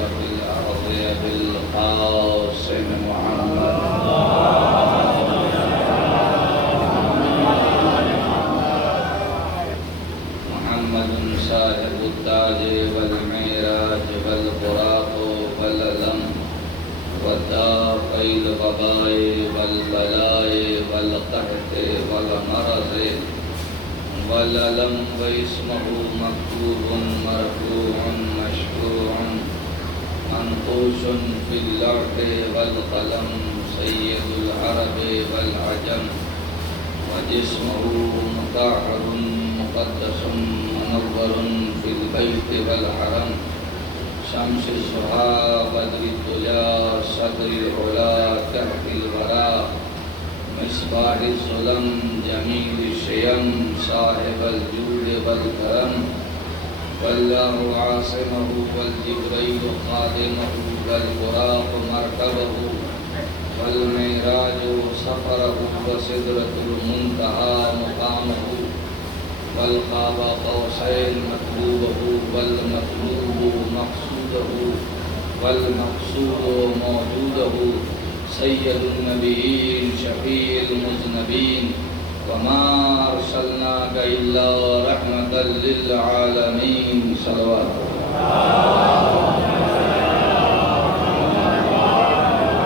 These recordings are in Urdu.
وفي الأرض بالقاسم محمد محمد صاحب التاج والمعراج والبراق والعلم والدافع الوباء والبلاء والقحط والمرض والعلم واسمه مكتوب مرفوع مشفوع منقوش في اللوح والقلم سيد العرب والعجم وجسمه مطهر مقدس منور في البيت والحرم شمس السحى بدر الدجى صدر العلا كهف الورى مصباح الظلم جميل الشيم صاحب الجود والكرم والله عاصمه والجبريل خادمه والبراق مركبه والمعراج سفره وسدرة المنتهى مقامه والقاب قوسين مطلوبه والمطلوب مقصوده والمقصود موجوده سيد النبيين شفيع المذنبين وما أرسلناك إلا رحمة للعالمين صلوات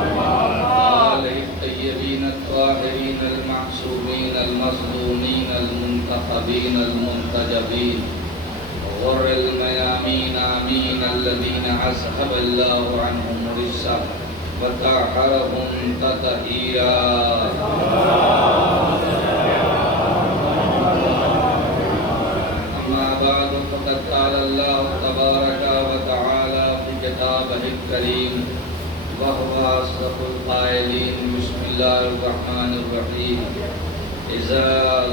آله الطيبين الطاهرين المعصومين المظلومين المنتخبين المنتجبين غر الميامين آمين الذين أذهب الله عنهم الرجس وطهرهم تطهيرا أما بعد فقد قال الله تبارك وتعالى في كتابه الكريم وهو أصدق القائلين بسم الله الرحمن الرحيم إذا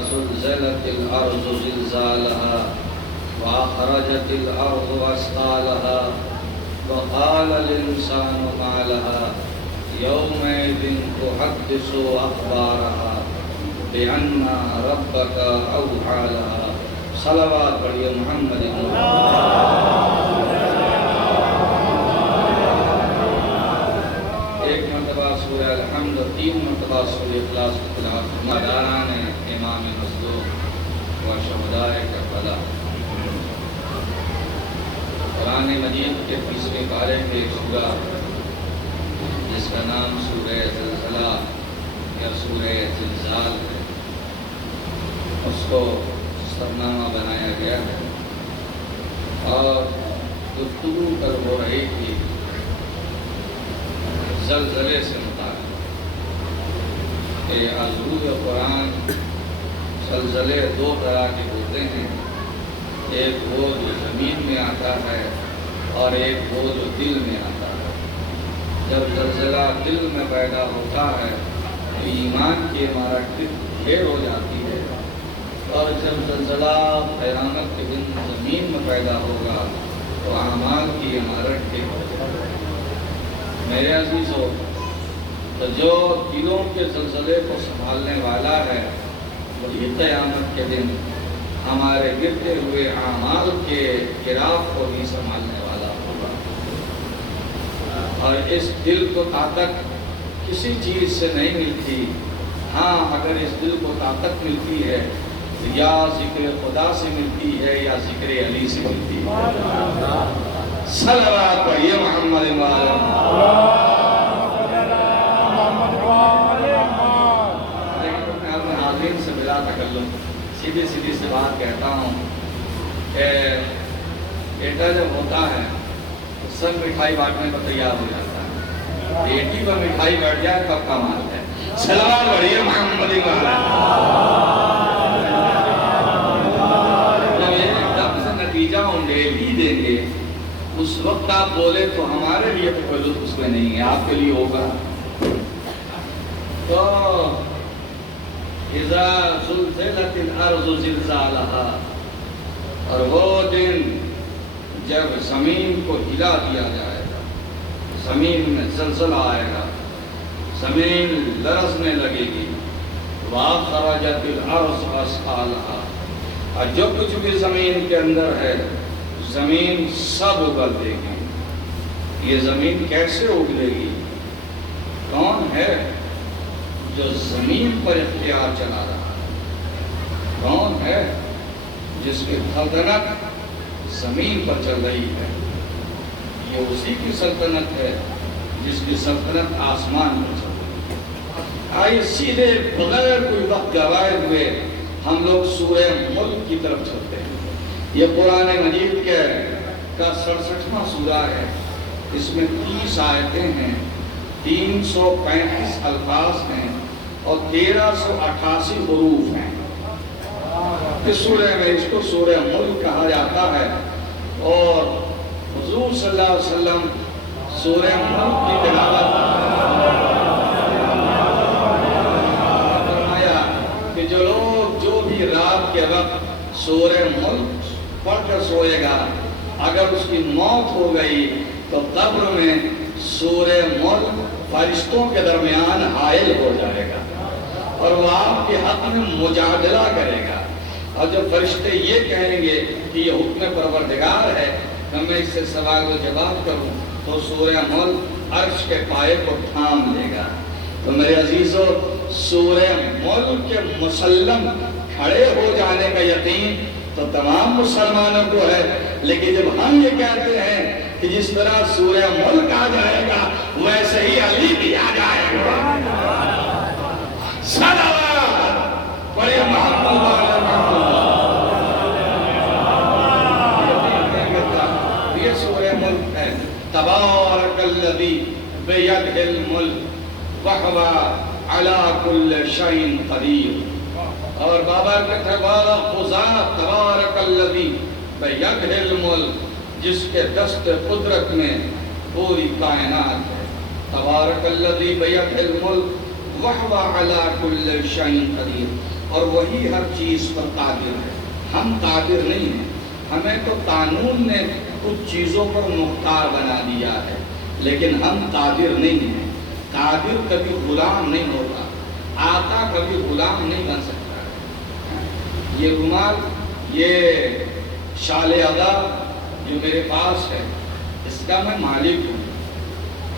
زلزلت الأرض زلزالها وأخرجت الأرض أثقالها وقال الإنسان ما لها يومئذ تحدث أخبارها بأن ربك أوحى لها صلوات پڑھیے محمد ایک مرتبہ سورہ الحمد اور 3 مرتبہ سورہ اخلاص کی تلاوت مداران امام مصدوق و شہداء کربلا قرآن مجید کے 20ویں پارے میں ایک سورہ جس کا نام سورہ زلزلہ یا سورہ زلزال ہے اس کو سرنامہ بنایا گیا ہے اور گفتگو کر ہو رہی تھی زلزلے سے متعلق کہ حضور قرآن زلزلے 2 طرح کے ہوتے ہیں ایک وہ جو زمین میں آتا ہے اور ایک وہ جو دل میں آتا ہے جب زلزلہ دل میں پیدا ہوتا ہے تو ایمان کی عمارت ڈھیر ہو جاتی ہے اور جب زلزلہ قیامت کے دن زمین میں پیدا ہوگا تو اعمال کی عمارت ڈھیر ہو جائے گی میرے عزیزو تو جو دلوں کے زلزلے کو سنبھالنے والا ہے وہی قیامت کے دن ہمارے گرتے ہوئے اعمال کے گراف کو بھی سنبھالنے والا ہوگا اور اس دل کو طاقت کسی چیز سے نہیں ملتی ہاں اگر اس دل کو طاقت ملتی ہے تو یا ذکر خدا سے ملتی ہے یا ذکر علی سے ملتی ہے صلوات پڑھیے محمد حاضرین سے بلا تکلم سیدھی سیدھی سے بات کہتا ہوں کہ بیٹا جب ہوتا ہے تو سب مٹھائی بانٹنے پر تیار ہو جاتا ہے بیٹی پر مٹھائی بیٹھ جائے کب کمال ہے صلوات پڑھیے محمد جب ایک دم سے نتیجہ ہم ڈیلی دیں گے اس وقت آپ بولے تو ہمارے لیے تو کوئی لطف اس میں نہیں ہے آپ کے لیے ہوگا تو اذا زلزلت الارض زلزالها اور وہ دن جب زمین کو ہلا دیا جائے گا زمین میں زلزلہ آئے گا زمین لرزنے لگے گی وَأَخْرَجَتِ الْأَرْضُ أَثْقَالَهَا اور جو کچھ بھی زمین کے اندر ہے زمین سب اگل دے گی یہ زمین کیسے اگلے گی؟ کون ہے جو زمین پر اختیار چلا رہا ہے؟ کون ہے جس کی سلطنت زمین پر چل رہی ہے؟ یہ اسی کی سلطنت ہے جس کی سلطنت آسمان پر چل رہی ہے۔ آئیے سیدھے بغیر کوئی وقت گوائے ہوئے ہم لوگ سورہ ملک کی طرف چلتے ہیں۔ یہ قرآن مجید کا 67واں سورہ ہے۔ اس میں 30 آیتیں ہیں، 335 الفاظ ہیں اور 1388 حروف ہیں۔ اس سورہ میں اس کو سورہ ملک کہا جاتا ہے، اور حضور صلی اللہ علیہ وسلم سورہ ملک کی تلاوت فرمایا کہ جو لوگ جو بھی رات کے وقت سورہ ملک پڑھ کر سوئے گا، اگر اس کی موت ہو گئی تو قبر میں سورہ ملک فرشتوں کے درمیان حائل ہو جائے گا اور وہ آپ کے حق میں مجادلہ کرے گا۔ اور جب فرشتے یہ کہیں گے کہ یہ حکم پروردگار ہے کہ میں اس سے سوال و جواب کروں، تو سورہ ملک عرش کے پائے کو تھام لے گا۔ تو میرے عزیزو، سورہ ملک کے مسلم کھڑے ہو جانے کا یقین تو تمام مسلمانوں کو ہے، لیکن جب ہم یہ کہتے ہیں کہ جس طرح سورہ ملک آ جائے گا ویسے ہی علی بھی آ جائے گا، صلوات پڑھے محمد والا محمد۔ یہ سورہ ملک ہے۔ تبارک الذی بیدہ الملک وہو علی کل شیء قدیر۔ اور بابا کہتا ہے تبارک الذی بیدہ الملک، جس کے دست قدرت میں پوری کائنات ہے۔ تبارک الذی بیدہ الملک وہو علی کل شیء قدیر، اور وہی ہر چیز پر قادر ہے۔ ہم قادر نہیں ہیں، ہمیں تو قانون نے کچھ چیزوں پر مختار بنا دیا ہے، لیکن ہم قادر نہیں ہیں۔ قادر کبھی غلام نہیں ہوتا، آقا کبھی غلام نہیں بن سکتا۔ یہ رومال، یہ شال ادا جو میرے پاس ہے، اس کا میں مالک ہوں۔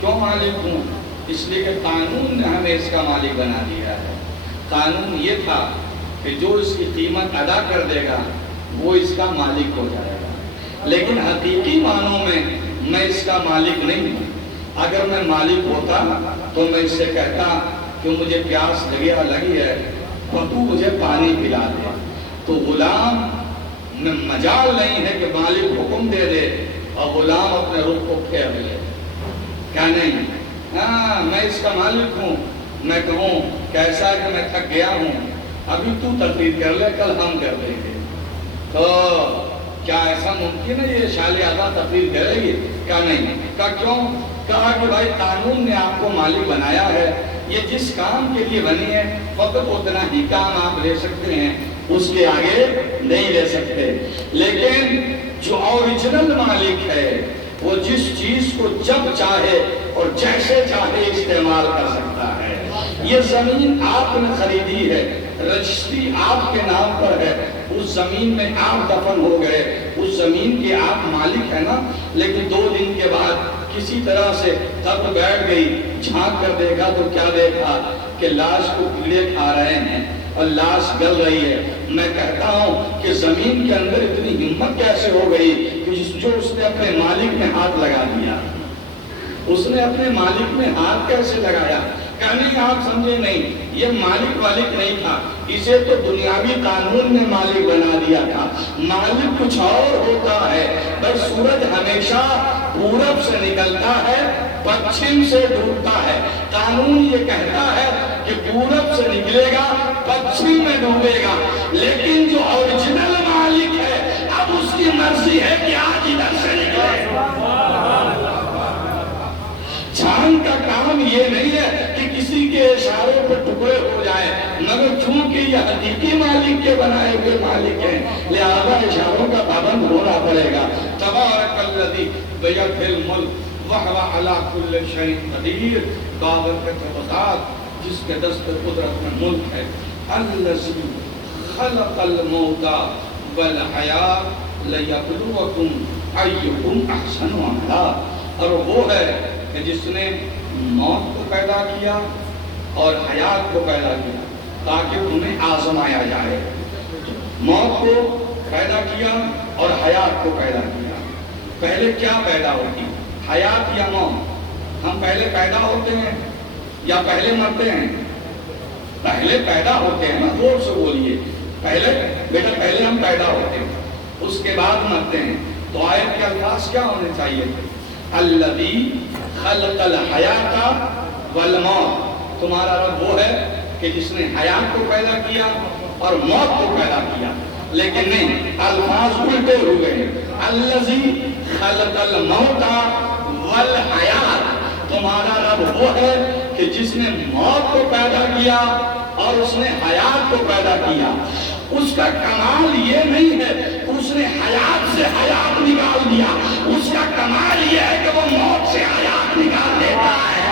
کیوں مالک ہوں؟ اس لیے کہ قانون نے ہمیں اس کا مالک بنا دیا ہے۔ قانون یہ تھا کہ جو اس کی قیمت ادا کر دے گا وہ اس کا مالک ہو جائے گا، لیکن حقیقی معنوں میں اس کا مالک نہیں ہوں۔ اگر میں مالک ہوتا تو میں اس سے کہتا کہ مجھے پیاس لگی ہے تو تو مجھے پانی پلا دے۔ تو غلام میں مجال نہیں ہے کہ مالک حکم دے دے اور غلام اپنے رخ کو پھیر لے۔ کیا نہیں؟ ہاں، میں اس کا مالک ہوں۔ میں کہوں کیسا کہ میں تھک گیا ہوں، ابھی تو تقریر کر لے، کل ہم کر لیں گے۔ تو کیا ایسا ممکن ہے یہ شال ادا تقریر کرے گی؟ کیا نہیں؟ کیوں؟ کہا کہ بھائی قانون نے آپ کو مالک بنایا ہے، یہ جس کام کے لیے بنی ہے فقط اتنا ہی کام آپ لے سکتے ہیں، اس کے آگے نہیں لے سکتے۔ لیکن جو اوریجنل مالک ہے وہ جس چیز کو جب چاہے اور جیسے چاہے استعمال کر سکتا ہے۔ یہ زمین آپ نے خریدی ہے، رجسٹری آپ کے نام پر ہے، اس زمین میں آپ دفن ہو گئے، اس زمین کے آپ مالک ہیں نا، لیکن 2 دن کے بعد کسی طرح سے قبر بیٹھ گئی، جھانک کر دیکھا تو کیا دیکھا کہ لاش کو کیڑے کھا رہے ہیں اور لاش گل رہی ہے۔ میں کہتا ہوں کہ زمین کے اندر اتنی ہمت کیسے ہو گئی کہ جو اس نے اپنے مالک میں ہاتھ لگا دیا، اس نے اپنے مالک میں ہاتھ کیسے لگایا؟ کہنے آپ سمجھے نہیں، یہ مالک نہیں تھا، اسے تو دنیاوی قانون نے مالک بنا دیا تھا۔ مالک کچھ اور ہوتا ہے۔ بھائی سورج ہمیشہ پورب سے نکلتا ہے، پچھم سے ڈوبتا ہے۔ قانون یہ کہتا ہے کہ پورب سے نکلے گا، پچھم میں ڈوبے گا، لیکن جو اوریجنل مالک ہے اب اس کی مرضی ہے کہ آج ادھر سے نکلے۔ چاند کا کام یہ نہیں ہے کہ کسی کے اشاروں پر ٹکڑے ہو جائے، مگر چونکہ یہ حقیقی مالک کے بنائے ہوئے مالک ہیں، لہذا اشاروں کا پابند ہونا پڑے گا۔ تبارک الذی بیدہ الملک وہو علی کل شیء قدیر، بابرکت ذات جس کے دست قدرت میں ملک ہے۔ الذی خلق الموت والحیات لیبلوکم ایکم احسن عملا۔ اور وہ ہے کہ جس نے موت کو پیدا کیا اور حیات کو پیدا کیا تاکہ انہیں آزمایا جائے۔ موت کو پیدا کیا اور حیات کو پیدا کیا۔ پہلے کیا پیدا ہوتی؟ حیات یا موت؟ ہم پہلے پیدا ہوتے ہیں یا پہلے مرتے ہیں؟ پہلے پیدا ہوتے ہیں نا، زور سے بولیے۔ پہلے بیٹا پہلے ہم پیدا ہوتے ہیں، اس کے بعد مرتے ہیں۔ تو آیت کے الفاظ کیا ہونے چاہیے تھے؟ الذی خلق الحیات والموت، تمہارا رب وہ ہے کہ جس نے حیات کو پیدا کیا اور موت کو پیدا کیا۔ لیکن نہیں، الفاظ الٹے ہوئے ہیں۔ الذی خلق الموت والحیات، تمہارا رب وہ ہے کہ جس نے موت کو پیدا کیا اور اس نے حیات کو پیدا کیا۔ اس کا کمال یہ نہیں ہے اس نے حیات سے حیات نکال دیا، اس کا کمال یہ ہے کہ وہ موت سے حیات نکال دیتا ہے۔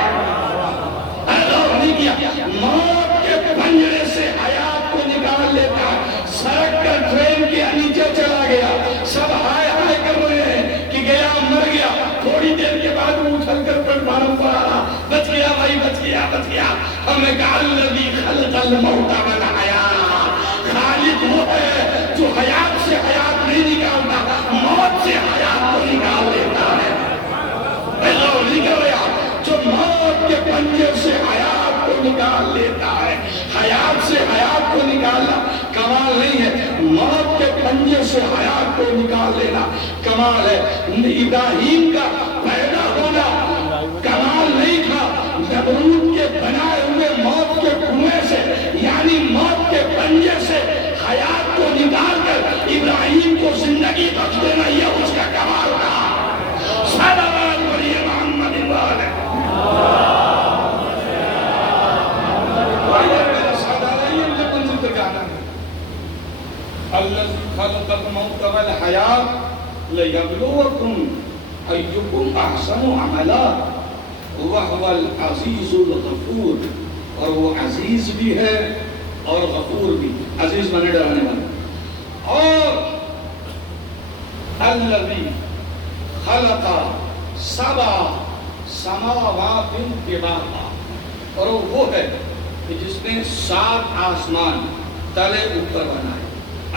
نہیں کیا، موت کے پنجرے سے حیات کو نکال لیتا ہے۔ سڑک کا ٹرین کے نیچے چلا گیا، سب ہائے ہائے کر رہے ہیں کہ گیا مر گیا، تھوڑی دیر کے بعد وہ اچھل کر پلیٹ فارم پر آ رہا، بچ گیا بھائی، بچ گیا بچ گیا۔ ہم نے کہا الذی خلق الموت والحیات، خالق وہ ہے جو حیات سے حیات نہیں نکالتا، موت سے حیات کو نکال دیتا ہے۔ جو موت کے پنجے سے حیات کو نکال لیتا ہے۔ حیات سے حیات کو نکالنا کمال نہیں ہے، موت کے پنجے سے حیات کو نکال لینا کمال ہے۔ ابراہیم کا پیدا ہونا کمال نہیں تھا، نمرود کے بنائے ہوئے موت کے کنویں سے یعنی موت کے پنجے سے حیات کو نکال کر ابراہیم کو زندگی بخش دینا یہ اس کا کمال تھا۔ صلوات پڑھیے محمد والے۔ الذی خلق الموت والحیات لیبلوکم ایکم احسن عملا وهو العزیز الغفور، اور وہ عزیز بھی ہے اور غفور بھی، عزیز بنے ڈرانے والا۔ اور الذی خلق سبع سماوات طباقا، اور وہ ہے کہ جس نے 7 آسمان تلے اوپر بنائے۔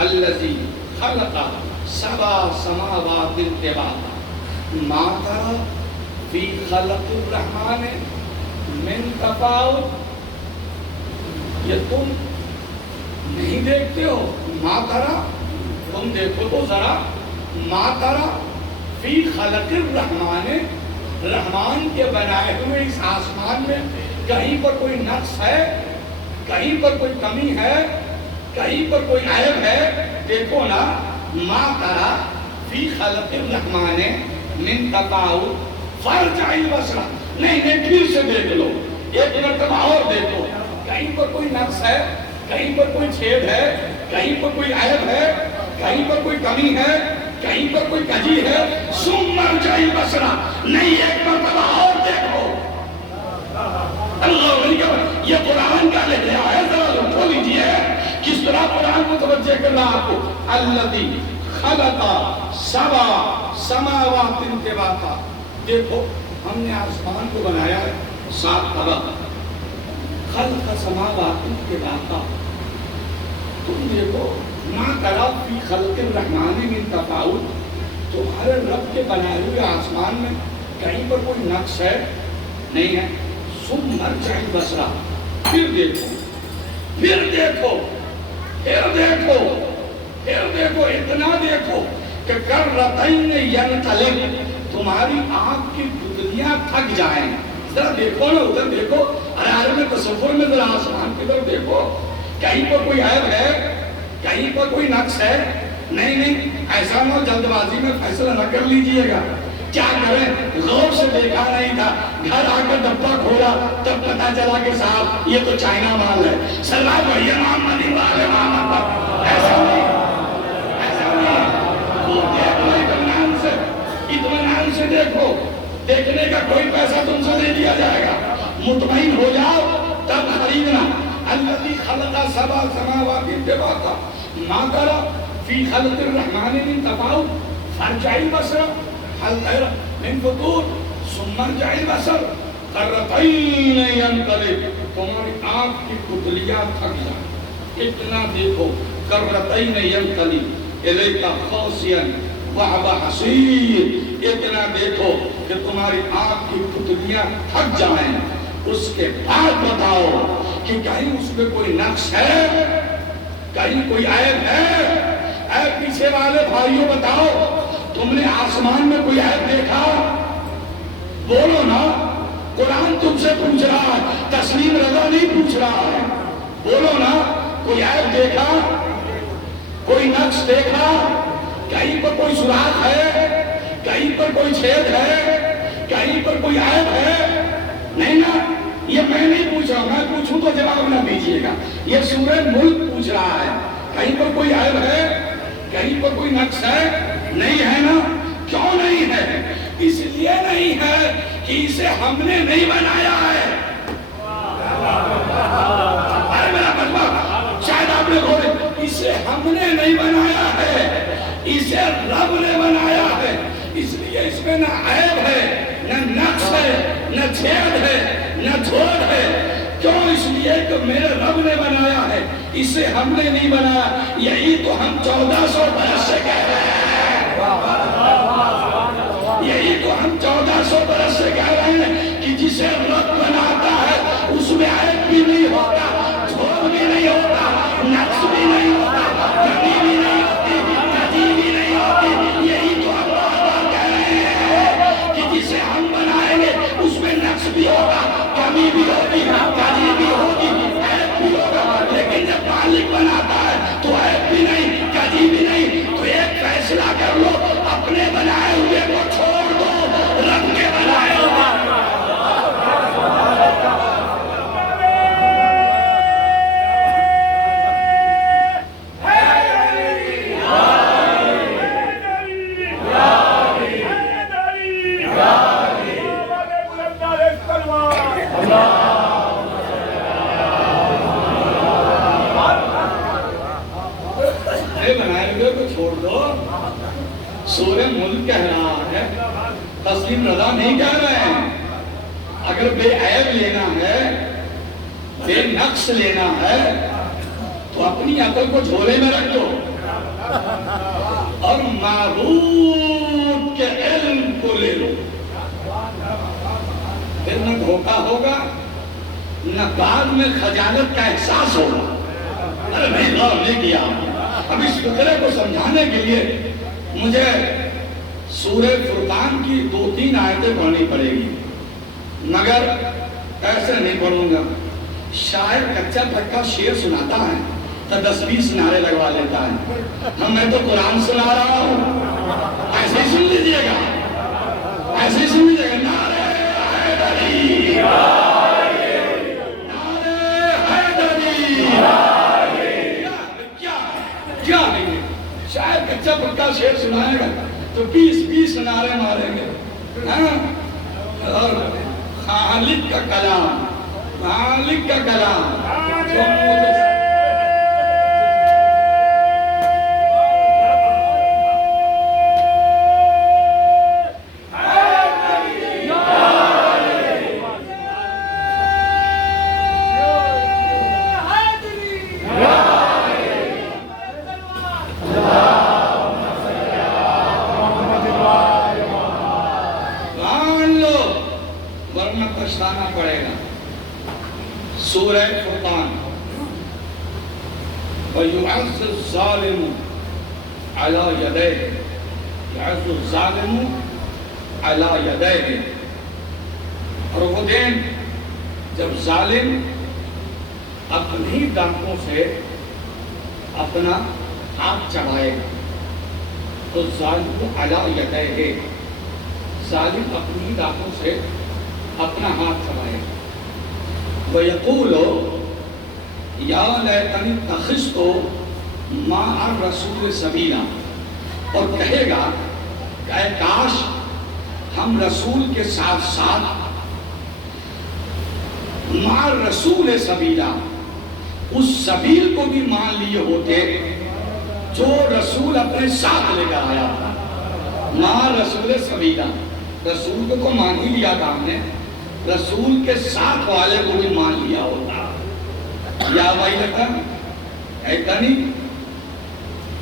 الذی خلق سبع سماوات طباقا ما تری فی خلق الرحمن من تفاوت، یہ تم نہیں دیکھتے ہو؟ ما تری، تم دیکھو تو ذرا، ما تری فی خلق الرحمن، رحمان کے بنائے ہوئے اس آسمان میں کہیں پر کوئی نقص ہے، کہیں پر کوئی کمی ہے، کہیں پر کوئی عیب ہے؟ دیکھو نا، ما تری فی خلق الرحمن من تفاوت فارجع البصر، نہیں پھر سے دیکھ لو، ایک مرتبہ اور دیکھو، کہیں پر کوئی نقص ہے، کہیں پر کوئی چھید ہے، کہیں پر کوئی عیب ہے، کہیں پر کوئی کمی ہے، کہیں پر کوئی کجی ہے، ثم ارجع البصر، نہیں ایک مرتبہ اور دیکھو۔ اللہ، یہ قرآن کا لکھا ہے، ذرا لکھو لیجئے کس طرح قرآن متوجہ کرنا آپ کو۔ الذی خلق سبع سماوات طباقا، دیکھو ہم نے آسمان کو بنایا ہے 7 طبق، خلق سماوات طباقا، تم دیکھو ما تری فی خلق الرحمن من تفاوت، تمہارے رب کے بنائے ہوئے آسمان میں کہیں پر کوئی نقص ہے؟ نہیں ہے۔ ثم ارجع البصر، پھر دیکھو، پھر دیکھو، پھر دیکھو، پھر دیکھو، اتنا دیکھو کہ کرتین ینقلب، تمہاری آنکھ کی گدلیاں تھک جائیں۔ ذرا دیکھو نا، ادھر دیکھو، عالم میں تصور میں ذرا آسمان کی طرف دیکھو، کہیں پر کوئی عیب ہے، کہیں پر کوئی نقص ہے؟ نہیں، ایسا نہ جلد بازی میں فیصلہ نہ کر لیجئے گا۔ کیا کریں، غور سے دیکھا نہیں تھا، گھر آ کر ڈبہ کھولا تب پتا چلا کہ صاحب یہ تو چائنا مال ہے۔ سلام بھائی محمد والے محمد، ایسا نہیں، ایسا نہیں، تو دیکھو اطمینان سے، اطمینان سے دیکھو، دیکھنے کا کوئی پیسہ تم سے دے دیا جائے گا، مطمئن ہو جاؤ تب خریدنا۔ الذی خلق سبع سماوات طباقا ما تری فی خلق الرحمن من تفاوت فارجع البصر هل تری من فطور ثم ارجع البصر کرتین ینقلب، تمہاری آنکھ کی پتلیاں تھک جائیں، اتنا دیکھو، کرتین ینقلب الیک خاسئا وهو حسیر، اتنا دیکھو کہ تمہاری آنکھ کی پتلیاں تھک جائیں، اس کے بعد بتاؤ کہ کہیں اس میں کوئی نقص ہے، کہیں کوئی عیب ہے؟ اے پیچھے والے بھائیوں بتاؤ، تم نے آسمان میں کوئی عیب دیکھا؟ بولو نا، قرآن تم سے پوچھ رہا ہے، تسلیم رضا نہیں پوچھ رہا ہے، بولو نا، کوئی عیب دیکھا؟ کوئی نقص دیکھا؟ کہیں پر کوئی سوراخ ہے؟ کہیں پر کوئی چھید ہے؟ کہیں پر کوئی عیب ہے؟ نہیں نا، یہ میں نہیں پوچھ رہا، میں پوچھوں تو جواب نہ دیجیے گا، یہ سورہ ملک پوچھ رہا ہے، کہیں پر کوئی عیب ہے؟ کہیں پر کوئی نقص ہے؟ نہیں ہے نا؟ کیوں نہیں ہے؟ اس لیے نہیں ہے کہ اسے ہم نے نہیں بنایا ہے۔ ارے میرا بچہ، شاید آپ نے بولے اسے ہم نے نہیں بنایا ہے، اسے رب نے بنایا ہے، اس لیے اس میں نہ عیب ہے، نہ نقص ہے، نہ چھید ہے، نہ جھوٹ ہے۔ کیوں؟ اس لیے کہ میرے رب نے بنایا ہے، اسے ہم نے نہیں بنایا۔ یہی تو ہم 1400 برس سے کہہ رہے ہیں، یہی تو ہم 1400 برس سے کہہ رہے ہیں کہ جسے رب بناتا ہے اس میں عیب بھی نہیں ہوتا، جھوٹ بھی نہیں ہوتا، نقص بھی نہیں ہوتا، کمی بھی نہیں ہوتی، ندی بھی نہیں ہوتی۔ یہی تو ہم بار کہہ رہے ہیں کہ جسے ہم بنائیں گے اس میں نقص بھی ہوگا، کمی بھی ہوگی، کمی بھی ہوگی، عیب بھی ہوگا، لیکن جب مالک بناتا ہے تو عیب بھی نہیں، کمی بھی نہیں۔ تو ایک فیصلہ کر لو، اپنے بنائے ہوئے کو چھوڑ دو، رب کے بنائے ہوئے چھوڑ دو۔ سورہ ملک کہہ رہا ہے، تسلیم رضا نہیں کہہ رہے ہیں۔ اگر بے عیب لینا ہے، بے نقص لینا ہے تو اپنی عقل کو جھولے میں رکھ دو اور معبود کے علم کو لے لو، پھر نہ دھوکہ ہوگا، نہ بعد میں خجالت کا احساس ہوگا۔ ارے نہیں غور نہیں کیا۔ اب اس فکرے کو سمجھانے کے لیے مجھے سورہ فرقان کی 2-3 آیتیں پڑھنی پڑے گی، مگر ایسے نہیں پڑھوں گا۔ شاعر کچا پکا شعر سناتا ہے تو 10-20 نعرے لگوا لیتا ہے، میں تو قرآن سنا رہا ہوں، ایسے ہی سن لیجئے گا، ایسے ہی سن لیجئے گا۔ نعرے حیدری، نعرے حیدری، کیا نہیں ہے؟ شاید کچا پکا شعر سنائے گا تو 20 نعرے ماریں گے، اور خالق کا کلام، خالق کا کلام جو مجھے پچھتانا پڑے گا۔ سورہ فرقان، وَيُعَزُّ الظَّالِمُ عَلَى يَدَيْهِ، يُعَزُّ الظَّالِمُ عَلَى يَدَيْهِ۔ اور وہ دن جب ظالم اپنی دانتوں سے اپنا ہاتھ چڑھائے گا، تو ظالم عَلَى يَدَيْهِ، ظالم اپنی دانتوں سے اپنا ہاتھ چڑھائے گا۔ وَيَقُولُ يَا لَيْتَنِي اتَّخِذْتُ مَعَ الرَّسُولِ سَبِيلًا، اور کہے گا کہ اے کاش ہم رسول کے ساتھ ساتھ مع الرسول سبیلا، اس سبیل کو بھی مان لیے ہوتے جو رسول اپنے ساتھ لے کر آیا تھا۔ مع الرسول سبیلا، رسول کو مان ہی لیا تھا ہم نے، رسول کے ساتھ والے کو بھی مان لیا ہوتا۔ یا ویلتا ایتا نہیں،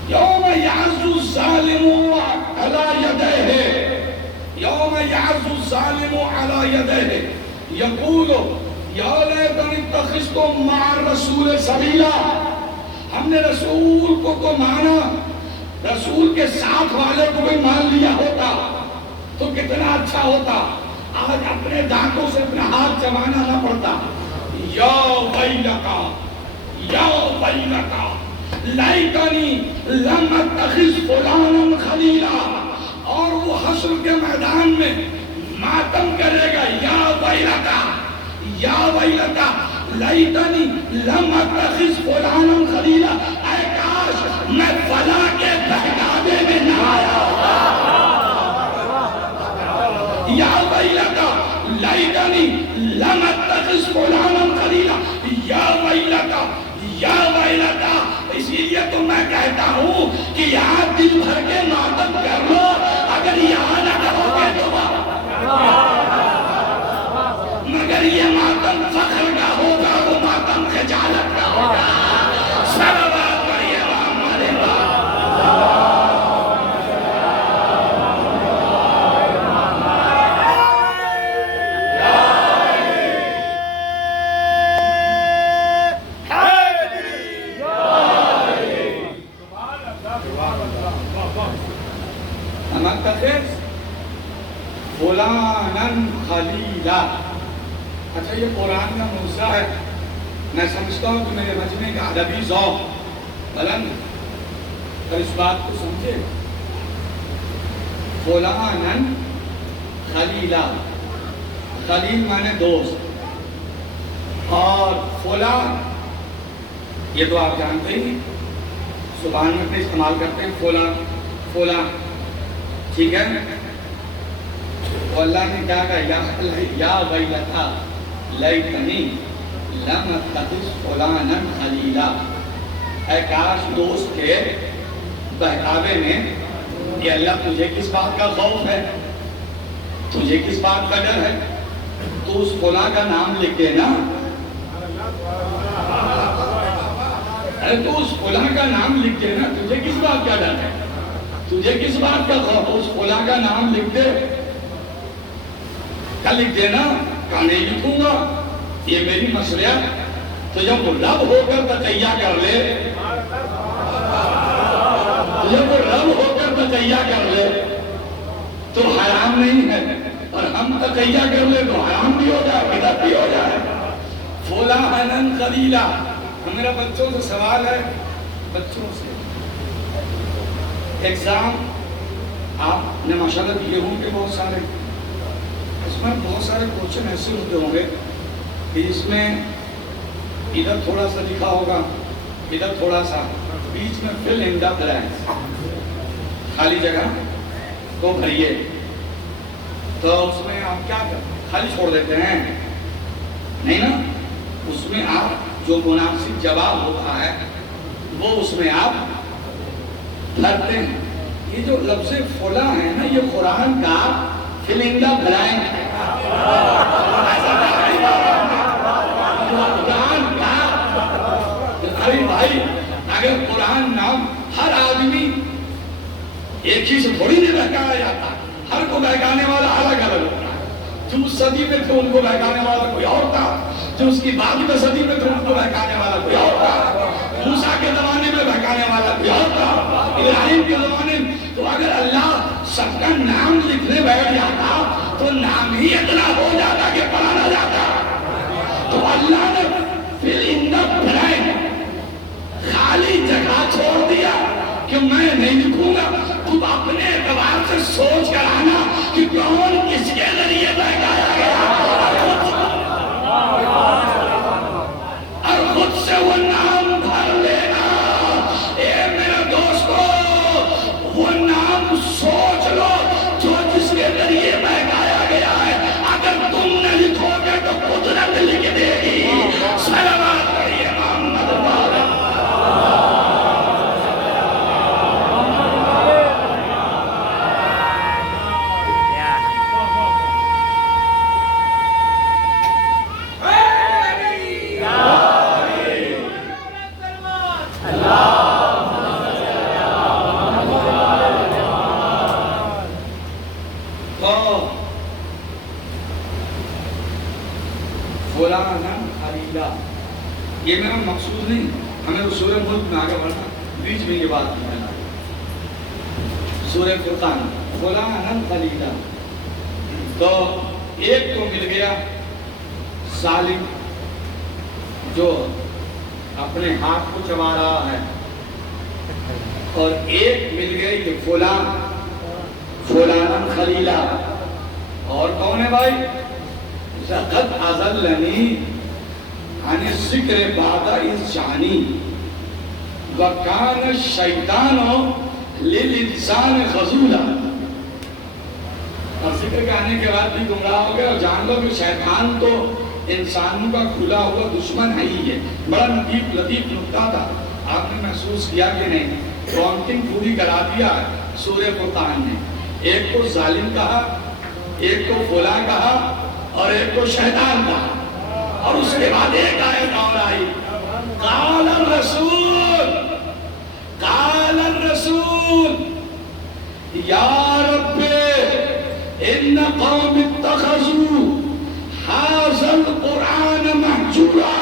یوم یعز الظالم علی یدیہ، یوم یعز الظالم علی یدیہ یقول یا لیتنی اتخذت مع الرسول سبیلا، ہم نے رسول کو تو مانا، رسول کے ساتھ والے کو بھی مان لیا ہوتا تو کتنا اچھا ہوتا۔ آج اپنے دانتوں سے اپنا ہاتھ چبانا نہ پڑتا۔ یا ویلکا یا ویلکا لیتنی لم اتخذ فلانا خلیلا، اور وہ حشر کے میدان میں ماتم کرے گا، یا ویلکا یا ویلکا لیتنی لم اتخذ فلانا خلیلا، اے کاش میں فلاں کے بہکاوے میں نہ آیا۔ یا ویلکا لیتنی لم اتخذ فلانا خلیلا، یا ویلکا یا ویلکا، اسی لیے تو میں کہتا ہوں کہ یہاں دل بھر کے ماتم کر لو، اگر یہاں نہ کرو گے تو مگر یہ ماتم فخر کا ہوگا، وہ ماتم خجالت کا ہوگا۔ صلوات پڑھیے محمد فلانا خلیلا۔ اچھا یہ قرآن کا موضوع ہے، میں سمجھتا ہوں کہ میرے مجمع کا ادبی ذوق بلند، اور اس بات کو سمجھے، فلانا خلیلا، خلیل مانے دوست، اور فلان یہ تو آپ جانتے ہی، زبان میں استعمال کرتے ہیں فلان فلان، ٹھیک ہے؟ تو اللہ نے کیا کہا، یا ویلتا لیتنی لم اتخذ فلانا خلیلا، اے کاش دوست کے بہکاوے میں، یہ اللہ تجھے کس بات کا خوف ہے، تجھے کس بات کا ڈر ہے، تو اس فلاں کا نام لکھ دینا، ارے تو اس فلاں کا نام لکھ دینا، تجھے کس بات کا ڈر ہے، تجھے کس بات کا خوف، اس فلاں کا نام لکھ دے، کیا لکھ دینا، کہاں نہیں لکھوں گا، یہ میری مشریت، تو جب وہ رب ہو کر تقیہ کر لے، جب وہ رب ہو کر تقیہ کر لے تو حرام نہیں ہے، اور ہم تقیہ کر لے تو حرام بھی ہو جائے، بدعت بھی ہو جائے۔ فلانا خلیلا، میرا بچوں سے سوال ہے، بچوں سے ایگزام آپ نے ماشاءاللہ دیے ہوں گے بہت سارے، اس میں بہت سارے کوشچن ایسے ہوتے ہوں گے کہ اس میں ادھر تھوڑا سا لکھا ہوگا، ادھر تھوڑا سا، بیچ میں فل ان دا بلینکس، خالی جگہ کو بھریے، تو اس میں آپ کیا خالی چھوڑ دیتے ہیں، نہیں نا، اس میں آپ جو مناسب جواب ہوتا ہے وہ اس میں آپ بھرتے ہیں۔ یہ جو لفظ فلاں ہے نا، یہ قرآن کا فل ان دا بلینک ہے، قرآن کا، ارے بھائی اگر قرآن نام ہر آدمی ایک ہی سے تھوڑی نہیں بہکایا جاتا، ہر کو بہکانے والا الگ الگ ہوتا ہے، جو اس صدی میں تھے ان کو بہکانے والا کوئی اور تھا، جو اس کی بعد میں صدی میں تھے ان کو بہکانے والا کوئی اور تھا، موسیٰ کے زمانے میں بہکانے والا کوئی اور تھا، ابراہیم کے زمانے میں، تو اگر اللہ سب کا نام لکھنے بیٹھ جاتا تو نام ہی اتنا ہو جاتا کہ پڑھا نہ جاتا، تو اللہ نے فل ان دا بلینک، خالی جگہ چھوڑ دیا کہ میں نہیں لکھوں گا، تم اپنے اعتبار سے سوچ کر آنا کہ کون کس کے ذریعے بہکایا گیا، اور خود سے وہ نام بھر لینا۔ اے میرے دوستو، وہ نام سوچ لو جو جس کے ذریعے بہکایا گیا ہے، اگر تم نے لکھو گے تو قدرت لکھ دے گی۔ صلوات پڑھیے محمد والے۔ فلانا خلیلا. یہ میرا مقصود نہیں، ہمیں سورہ ملک میں آگے بڑھنا، بیچ میں یہ بات نہیں ہے. سورہ فرقان فلانا خلیلا. تو ایک تو مل گیا ظالم جو اپنے ہاتھ کو چبا رہا ہے، اور ایک مل گئی یہ فلانا خلیلا. اور کون ہے بھائی؟ لقد اضلنی عن الذکر بعد اذ جانی وکان الشیطان للانسان خذولا. اور ذکر کے آنے کے بعد بھی گمراہ ہو گئے، اور جان لو کہ شیطان تو انسانوں کا کھلا ہوا دشمن ہے ہی ہے. بڑا لطیف نکتہ تھا، آپ نے محسوس کیا کہ نہیں؟ کاؤنٹنگ پوری کرا دیا سورہ فرقان نے. ایک کو ظالم کہا، ایک کو فلاں کہا، اور ایک کو شیطان کہا. اور اس کے بعد ایک آیت اور آئی، قال الرسول یا رب ان قوم اتخذوا هذا القرآن مہجورا.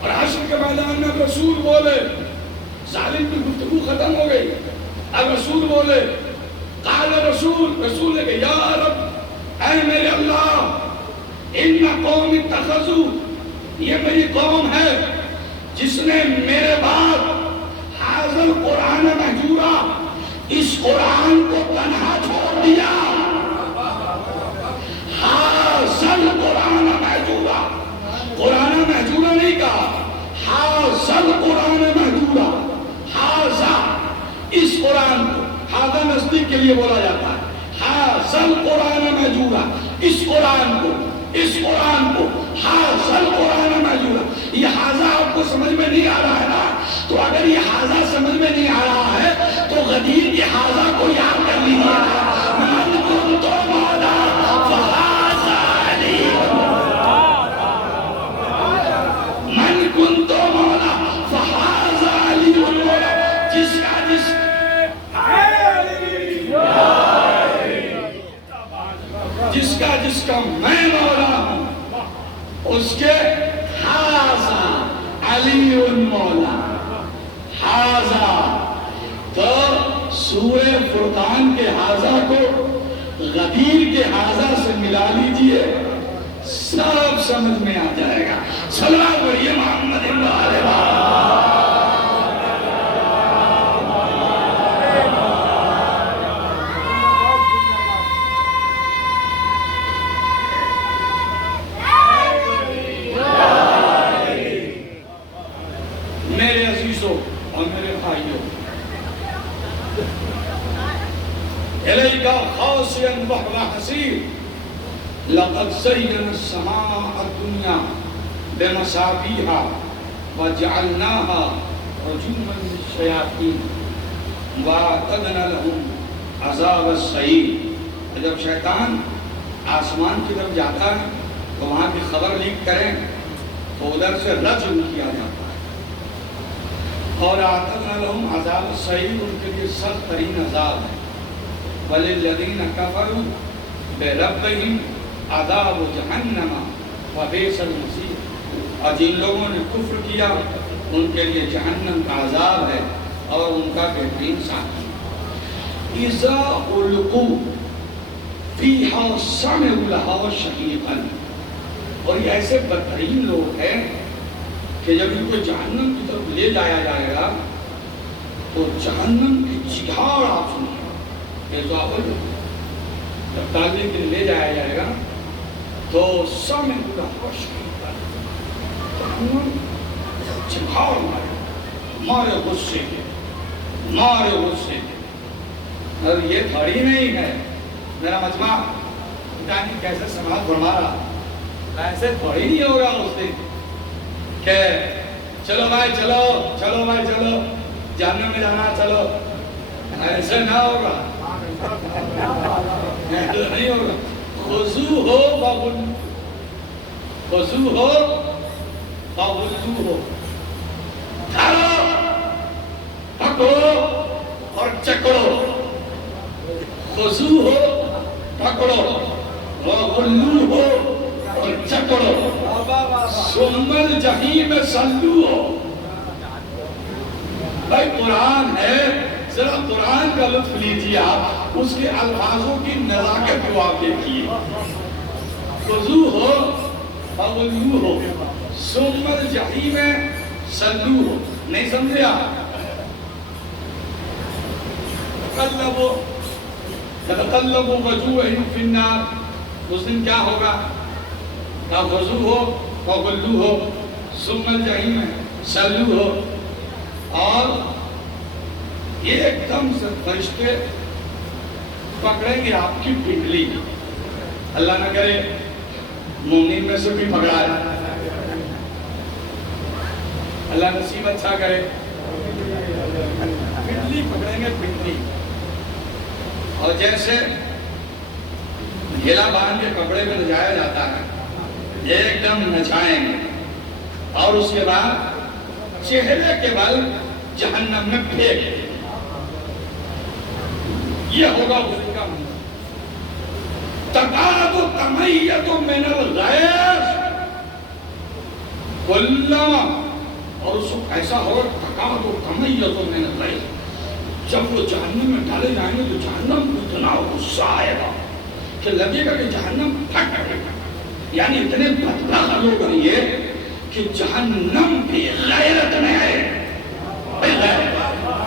اور حشر کے میدان میں رسول بولے، ظالم کی گفتگو ختم ہو گئی. اب رسول بولے، قال رسول نے کہا یا رب، اے میرے اللہ، ان قوم اتخذوا، یہ میری قوم ہے جس نے میرے بعد هذا القرآن مہجورا، اس قرآن کو تنہا چھوڑ دیا. هذا القرآن مہجورا، قرآن مہجورا نہیں کہا، هذا القرآن مہجورا. هذا اس قرآن کو، هذا نزدیک کے لیے بولا جاتا ہے. هذا القرآن مہجورا، اس قرآن کو، اس قرآن کو، هذا القرآن مہجورا. یہ هذا آپ کو سمجھ میں نہیں آ رہا ہے نا؟ تو اگر یہ هذا سمجھ میں نہیں آ رہا ہے تو غدیر کے هذا کو یاد کر لیجیے. من کنت مولا فهذا علی، من کنت مولا فهذا علی مولا. جس کا میں مولا ہوں، اس کے ہاذا علی مولا. ہاذا تو سورہ فرقان کے ہاذا کو غدیر کے ہاذا سے ملا لیجئے، سب سمجھ میں آ جائے گا. صلوات پڑھیے محمد اللہ. اور میرے بھائیوں، الیک خاصیا وهو حسیر، لقد زینا السماء الدنیا بمصابیح وجعلناها رجوما للشیاطین واعتدنا لهم عذاب السعیر. جب شیطان آسمان کی طرف جاتا ہے تو وہاں کی خبر لیک کریں تو ادھر سے رجم کیا جاتا ہے. اور اعتدنا لهم عذاب السعیر، ان کے لیے سخت ترین عذاب ہے. وللذین کفروا بربہم عذاب جہنم وبئس المصیر. اور جن لوگوں نے کفر کیا ان کے لیے جہنم کا عذاب ہے اور ان کا بہترین ساتھی. اذا القوا فیہا سمعوا لہا شہیقا. اور یہ ایسے بدترین لوگ ہیں کہ جب ان کو جہنم کی طرف لے جایا جائے گا تو جہنم کی چیخاڑ آپ سنیں گے. جب تعلیم کے لے جایا جائے گا تو سمعوا لہا شہیقا، جہنم چیخاڑ مارے غصے کے، مارے غصے کے. اور یہ تھوڑی نہیں ہے میرا مجمع جانی کیسے سماعت فرما رہا، ایسے تھوڑی نہیں ہوگا اس دن کہ چلو بھائی چلو، چلو بھائی چلو، جہنم میں جانا چلو. ایسے نہ ہوگا، ایسے نہیں ہوگا. خضو ہو فغلو، خضو ہو فغلو ہو، دھرو پکڑو اور چکڑو. خضو ہو پکڑو، وغلو ہو اور چکڑو سمل جہیم سلو. بھائی قرآن ہے، ذرا قرآن کا لطف لیجیے آپ، اس کے الفاظوں کی نزاکت کو آپ دیکھیے. خضو ہو فغلو ہو، سمل جہیم سلو ہو. نہیں سمجھے آپ؟ تقلبوا وجوہہم فی النار، اس دن کیا ہوگا؟ فغضو ہو فغلو ہو ثم الجحیم صلو ہو. اور یہ ایک دم سے فرشتے پکڑیں گے آپ کی پنڈلی. اللہ نہ کرے مومنین میں سے بھی پکڑا ہے، اللہ نصیب اچھا کرے. پنڈلی پکڑیں گے، پنڈلی. اور جیسے گھیلا باندھ کے کپڑے میں نچایا جاتا ہے، ایک دم نچائیں گے، اور اس کے بعد چہرے کے بل جہنم میں پھینک دیں. یہ ہوگا اس کا منظر. تکاد تمیز من الغیظ کلما، اور اس وقت ایسا ہوگا تکاد تمیز من الغیظ، جب وہ جہنم میں ڈالے جائیں گے تو جہنم کو اتنا غصہ آئے گا کہ لگے گا کہ جہنم پھٹ پھٹ پھٹ، یعنی اتنے بدبخت لوگ ہیں یہ کہ جہنم بھی غیرت میں ہے.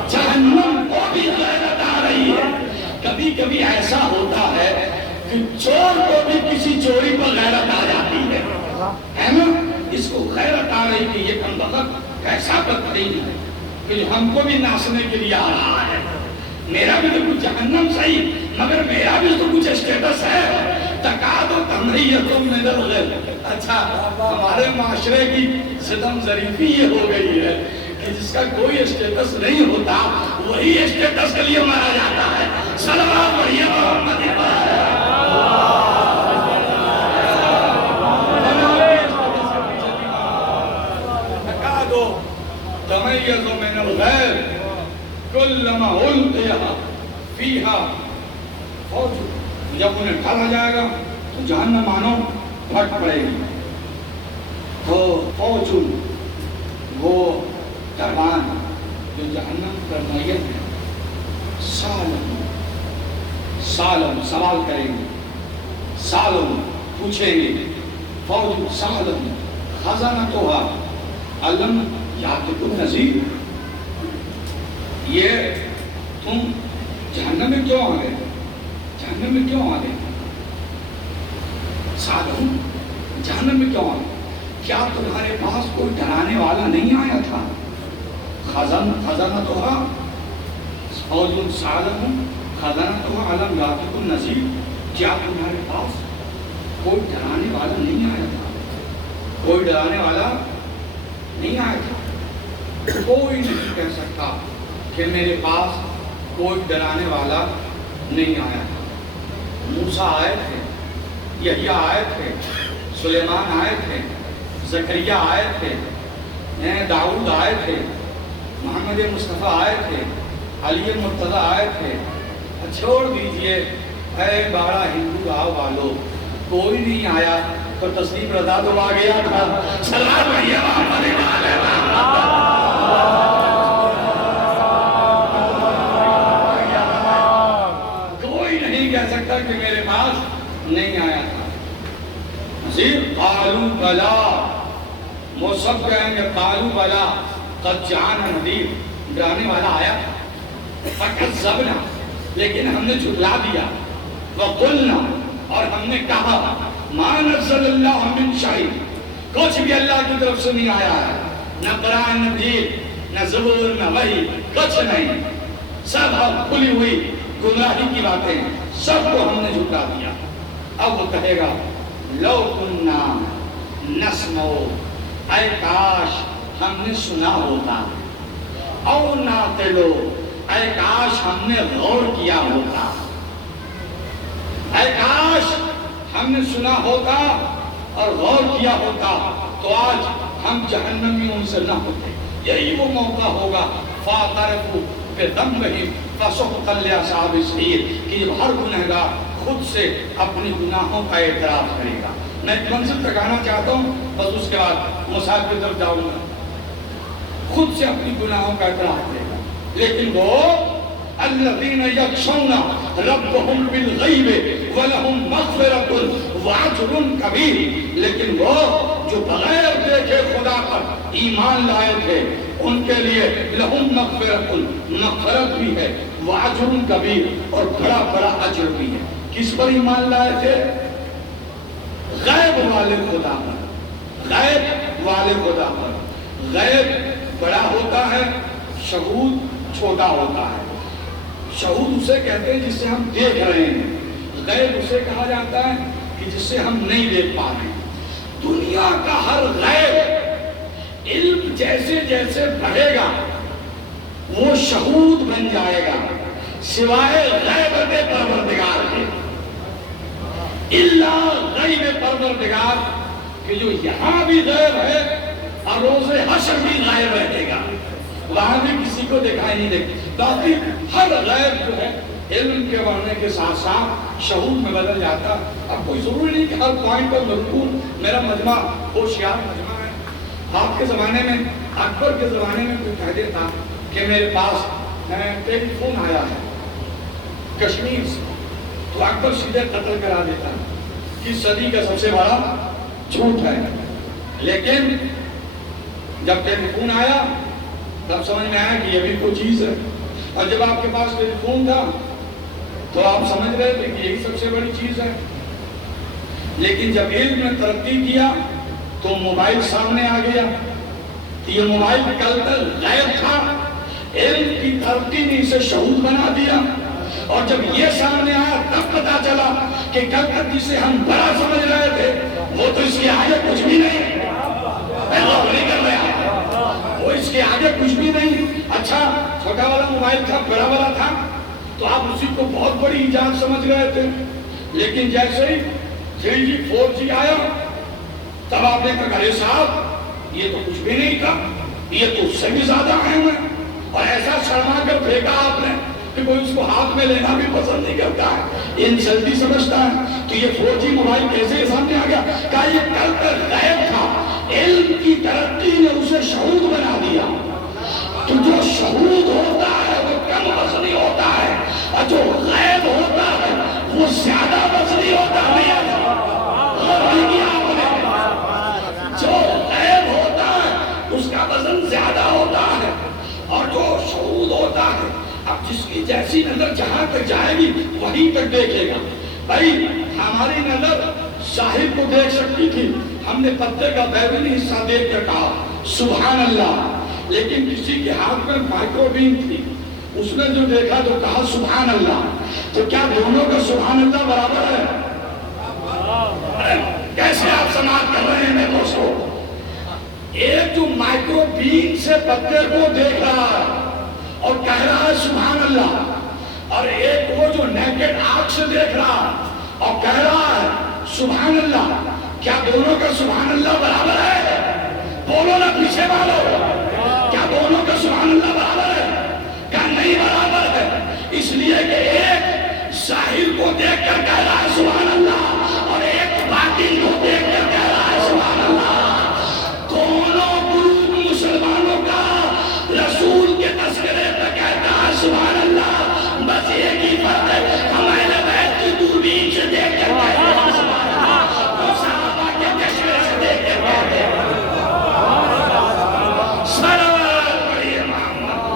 جہنم کو بھی غیرت آ رہی ہے. کبھی کبھی ایسا ہوتا ہے کہ چور کو بھی کسی چوری پر غیرت آ جاتی ہے نا؟ اس کو غیرت آ رہی کہ یہ کمبخت کیسا بدترین ہے کہ ہم کو بھی ناچنے کے لیے آ رہا ہے. میرا بھی تو کچھ جہنم صحیح، مگر میرا بھی تو کچھ اسٹیٹس ہے. تکاد و تمیز من الغیظ. اچھا، ہمارے معاشرے کی ستم ظریفی یہ ہو گئی ہے کہ جس کا کوئی اسٹیٹس نہیں ہوتا وہی اسٹیٹس کے لیے مارا جاتا ہے. صلوات پڑھیے محمد پر. تکاد و تمیز من الغیظ کلما القی فیہا فوج. جب انہیں ڈالا جائے گا تو جہنم مانو پھٹ پڑے گی. تو فوج وہ دربان جو جہنم پر میت ہے، سالم سالم سوال کریں گے، سالم پوچھیں گے. فوج سالم خزانتھا علم یاتکم نذیر، یہ تم جہنم میں کیوں آ گئے؟ جہنم میں کیوں آ گئے؟ سالم جہنم میں کیوں آ گئے؟ کیا تمہارے پاس کوئی ڈرانے والا نہیں آیا تھا؟ خزانتھا فوج سالم خزانتھا علم یاتکم نذیر، کیا تمہارے پاس کوئی ڈرانے والا نہیں آیا تھا؟ کوئی ڈرانے والا نہیں آیا تھا. کوئی نہیں کہہ سکتا کہ میرے پاس کوئی ڈرانے والا نہیں آیا تھا. موسیٰ آئے تھے، یحییٰ آئے تھے، سلیمان آئے تھے، زکریا آئے تھے، داؤد آئے تھے، محمد مصطفیٰ آئے تھے، علی مرتضیٰ آئے تھے. چھوڑ دیجئے اے بارہ ہندو گاؤں والو، کوئی نہیں آیا تو تسلیم رضا تو آ گیا تھا. سلام بھائی کوئی نہیں کہہ سکتا کہ میرے پاس نہیں آیا تھا. مزید قالوا بلا، وہ سب کہیں گے قالوا بلا قد جاءنا نذیر، ڈرانے والا آیا فکذبنا، لیکن ہم نے جھٹلا دیا. وقلنا، اور ہم نے کہا ما نزل اللہ من شیء، کچھ بھی اللہ کی طرف سے نہیں آیا ہے، نہ قرآن نہ دین نہ زبور نہ وحی، کچھ نہیں. سب کھلی ہوئی گمراہی کی باتیں، سب کو ہم نے جھٹلا دیا. اب وہ کہے گا لو کننا نسمع، اے کاش ہم نے سنا ہوتا، او نعقلو، اے کاش ہم نے غور کیا ہوتا، اے کاش ہم نے سنا ہوتا اور غور کیا ہوتا تو آج ہم جہنمیوں سے نہ ہوتے. یہی وہ موقع ہوگا فاعترفوا بذنبہم فسحقا لاصحاب السعیر، کہ جب ہر گنہگار خود سے اپنی گناہوں کا اعتراف کرے گا. میں ایک منزل تک آنا چاہتا ہوں، بس اس کے بعد مساجد کی طرف جاؤں گا، خود سے اپنی گناہوں کا اعتراف کرے گا۔ لیکن وہ الذین یخشون ربهم بالغیب ولہم مغفرۃ واجر کبیر، لیکن وہ جو بغیر دیکھے خدا پر ایمان لائے تھے ان کے لیے لہم مغفرۃ، مغفرت بھی ہے، واجر کبیر، اور بڑا بڑا اجر بھی ہے۔ کس پر ایمان لائے تھے؟ غیب والے خدا پر، غیب والے خدا پر۔ غیب بڑا ہوتا ہے، شہود چھوٹا ہوتا ہے۔ شہود اسے کہتے ہیں جس سے ہم دیکھ رہے ہیں، غیب اسے کہا جاتا ہے کہ جس سے ہم نہیں دیکھ پا رہے ہیں۔ دنیا کا ہر غیب علم جیسے جیسے بڑھے گا وہ شہود بن جائے گا، سوائے غیبت پروردگار کے، الا غیب پروردگار کہ جو یہاں بھی غیب ہے اور روز حشر بھی غائب رہے گا، وہاں بھی کسی کو دکھائی نہیں دے گا۔ باقی ہر غیب جو ہے علم کے بڑھنے کے ساتھ ساتھ شہود میں بدل جاتا۔ اب کوئی ضروری نہیں کہ ہر پوائنٹ پر مذکور میرا مجمع ہوشیار مجمع ہے۔ آپ کے زمانے میں، اکبر کے زمانے میں کوئی کہہ دیتا کہ میرے پاس ٹیلی فون آیا ہے کشمیر سے، تو اکبر سیدھے قتل کرا دیتا کہ صدی کا سب سے بڑا جھوٹ ہے۔ لیکن جب ٹیلی فون آیا تب سمجھ میں آیا کہ یہ بھی کوئی چیز ہے، اور جب آپ کے پاس ٹیلی فون تھا تو آپ سمجھ رہے تھے کہ یہی سب سے بڑی چیز ہے۔ لیکن جب علم نے ترقی کیا تو موبائل سامنے آ گیا، یہ موبائل کل تک غائب تھا، علم کی ترقی نے اسے شہود بنا دیا، اور جب یہ سامنے آیا تب پتا چلا کہ کل تک جسے ہم بڑا سمجھ رہے تھے وہ تو اس کے آگے کچھ بھی نہیں، وہ اس کے آگے کچھ بھی نہیں۔ اچھا چھوٹا والا موبائل تھا، بڑا والا تھا، تو آپ اسی کو بہت بڑی ایجاد سمجھ رہے تھے۔ لیکن جیسے ہی 3G 4G آیا تب آپ نے کہا ارے صاحب یہ تو کچھ بھی نہیں تھا، یہ تو اس سے بھی زیادہ اہم ہے، اور ایسا شرما کر پھینکا آپ نے کہ کوئی اس کو ہاتھ میں لینا بھی پسند نہیں کرتا ہے، انسلٹی سمجھتا ہے۔ تو یہ 4G موبائل کیسے سامنے آ گیا؟ کہا یہ کل تک غائب تھا، علم کی ترقی نے اسے شہود بنا دیا۔ تو جو شہود ہوتا ہے وہ کم وزنی ہوتا ہے، اور جو غائب ہوتا ہے وہ زیادہ وزنی ہوتا ہے۔ جو غائب ہوتا ہے اس کا وزن زیادہ ہوتا ہے، اور جو شہود ہوتا ہے اب جس کی جیسی نظر جہاں تک جائے گی وہیں تک دیکھے گا۔ بھائی ہماری نظر شاہد کو دیکھ سکتی تھی، ہم نے پتے کا بیرونی حصہ دیکھ کر کہا سبحان اللہ، لیکن کسی کے ہاتھ میں مائکرو بین تھی، اس نے جو دیکھا تو کہا سبحان اللہ۔ تو کیا دونوں کا سبحان اللہ برابر ہے؟ کیسے آپ سماعت کر رہے ہیں میرے دوستو؟ ایک جو مائکرو بین سے پتے کو دیکھ رہا ہے اور کہہ رہا ہے سبحان اللہ، اور ایک وہ جو نیکڈ آنکھ سے دیکھ رہا ہے اور کہہ رہا ہے سبحان اللہ، کیا دونوں کا سبحان اللہ برابر ہے؟ بولو نا پیچھے والو، کیا دونوں کا سبحان اللہ برابر ہے؟ کیا نہیں برابر ہے؟ اس لیے کہ ایک ظاہر کو دیکھ کر کہہ رہا ہے سبحان اللہ، اور ایک باطن کو دیکھ کر کہہ رہا ہے سبحان اللہ۔ دونوں گروپ مسلمانوں کا رسول کے تذکرے پہ کہتا ہے سبحان اللہ، بس ایک ہی فرق ہے، ہم اہل بیت کی دوربین سے دیکھ کر کہتے ہیں سبحان اللہ، وہ صحابہ کے چشمے سے دیکھ کر کہتے ہیں صلوات پڑھیے محمد۔